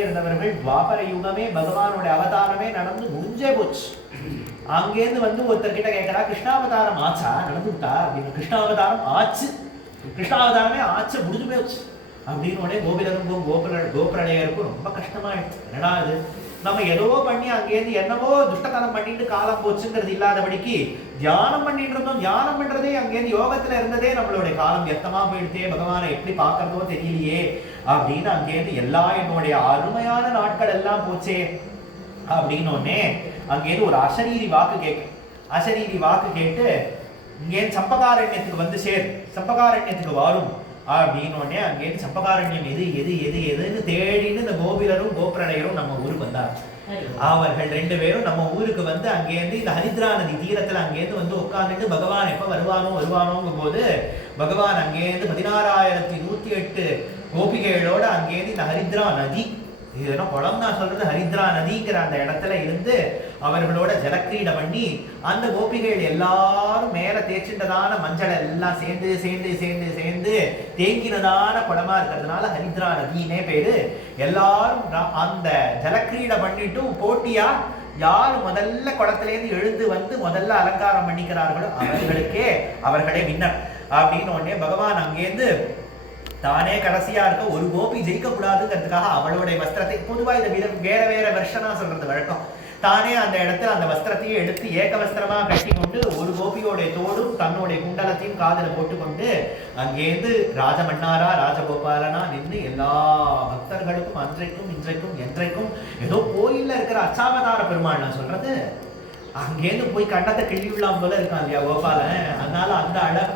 இருந்தவர்கள் துவாபர யுகமே பகவானோட அவதாரமே நடந்து முடிஞ்சே போச்சு. அங்கேருந்து வந்து ஒருத்தர்கிட்ட கேட்கறா, கிருஷ்ணாவதாரம் ஆச்சா? நடந்துட்டா அப்படின்னு. கிருஷ்ணாவதாரம் ஆச்சு, கிருஷ்ணாவதாரமே ஆச்சு, முடிஞ்சு போச்சு அப்படின்னு உடனே கோபிலருக்கும் கோபுரடையருக்கும் ரொம்ப கஷ்டமாயிடுச்சு. என்னடா அது, நம்ம ஏதோ பண்ணி அங்கேருந்து என்னவோ துஷ்டத்தனம் பண்ணிட்டு காலம் போச்சுங்கிறது இல்லாதபடிக்கு தியானம் பண்ணிட்டு இருந்தோம். தியானம் பண்றதே அங்கேருந்து யோகத்துல இருந்ததே நம்மளுடைய காலம் வியர்த்தமா போயிடுதே, பகவானை எப்படி பார்க்கறதோ தெரியலையே அப்படின்னு அங்கேருந்து எல்லா என்னுடைய அருமையான நாட்கள் எல்லாம் போச்சே அப்படின்னு உடனே அங்கேருந்து ஒரு அசரீரி வாக்கு கேட்கும். அசரீரி வாக்கு கேட்டு இங்கேருந்து சம்பகாரண்யத்துக்கு வந்து சம்பகாரண்யத்துக்கு வரும் அப்படின்னு உடனே அங்கேருந்து சம்பகாரண்யம் எதுன்னு தேடின்னு இந்த கோபிலரும் கோபுரடையரும் நம்ம ஊருக்கு வந்தார். அவர்கள் 2 பேரும் நம்ம ஊருக்கு வந்து அங்கேருந்து இந்த ஹரித்ரா நதி தீரத்துல அங்கேருந்து வந்து உட்காந்துட்டு பகவான் எப்ப வருவானோங்கும் போது பகவான் அங்கேருந்து 16,108 கோபிகைகளோட அங்கேருந்து இந்த ஹரித்ரா நதி, இது என்ன குளம் நான் சொல்றது, ஹரித்ரா நதிங்கிற அந்த இடத்துல இருந்து அவர்களோட ஜலக்கிரீடை பண்ணி அந்த கோபிகைகள் எல்லாரும் மேல தேய்ச்சின்றதான மஞ்சள் எல்லாம் சேர்ந்து தேங்கினதான குளமா இருக்கிறதுனால ஹரித்ரா நதினே பேரு. எல்லாரும் அந்த ஜலக்கிரீடை பண்ணிட்டு போட்டியா யாரு முதல்ல குளத்திலேருந்து எழுந்து வந்து முதல்ல அலங்காரம் பண்ணிக்கிறார்களோ அவர்களே வின்னர் அப்படின்னு உடனே பகவான் அங்கேருந்து தானே கடைசியா இருக்க ஒரு கோபி ஜெயிக்க கூடாதுங்கிறதுக்காக அவளுடைய வஸ்திரத்தை, பொதுவா இதை வேற வருஷனா சொல்றது வழக்கம், தானே அந்த இடத்துல அந்த வஸ்திரத்தையே எடுத்து ஏக வஸ்திரமா கட்டி கொண்டு ஒரு கோபியோடைய தோடும் தன்னுடைய குண்டலத்தையும் காதல போட்டுக்கொண்டு அங்கேருந்து ராஜமன்னாரா ராஜகோபாலனா நின்று எல்லா பக்தர்களுக்கும் அன்றைக்கும் இன்றைக்கும் என்றைக்கும் ஏதோ கோயில்ல இருக்கிற அச்சாவதார பெருமாள் நான் சொல்றது, அங்கேருந்து போய் கண்டத்தை கிள்ளிவிடலாம் போல இருக்கான் இல்லையா கோபாலன். அதனால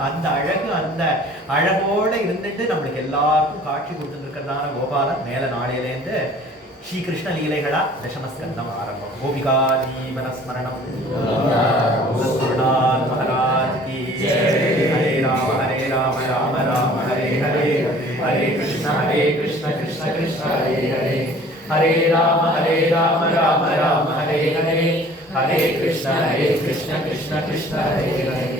அந்த அழகோட இருந்துட்டு நம்மளுக்கு எல்லாருக்கும் காட்சி கொடுத்துட்டு இருக்கிறதான கோபாலன் மேல நாளையிலேருந்து ஸ்ரீ கிருஷ்ண லீலைகளா தசமஸ்கந்தம் ஆரம்பம். கோபிகா ஜீவன ஸ்மரணம் மகாராஜ் கி ஹரே ராம ராம ராம ஹரே ஹரே, ஹரே கிருஷ்ண கிருஷ்ண கிருஷ்ண ஹரே ஹரே, ஹரே ராம ராம ராம ஹரே ஹரே, ஹரே கிருஷ்ண கிருஷ்ண கிருஷ்ண ஹரே ஹரே.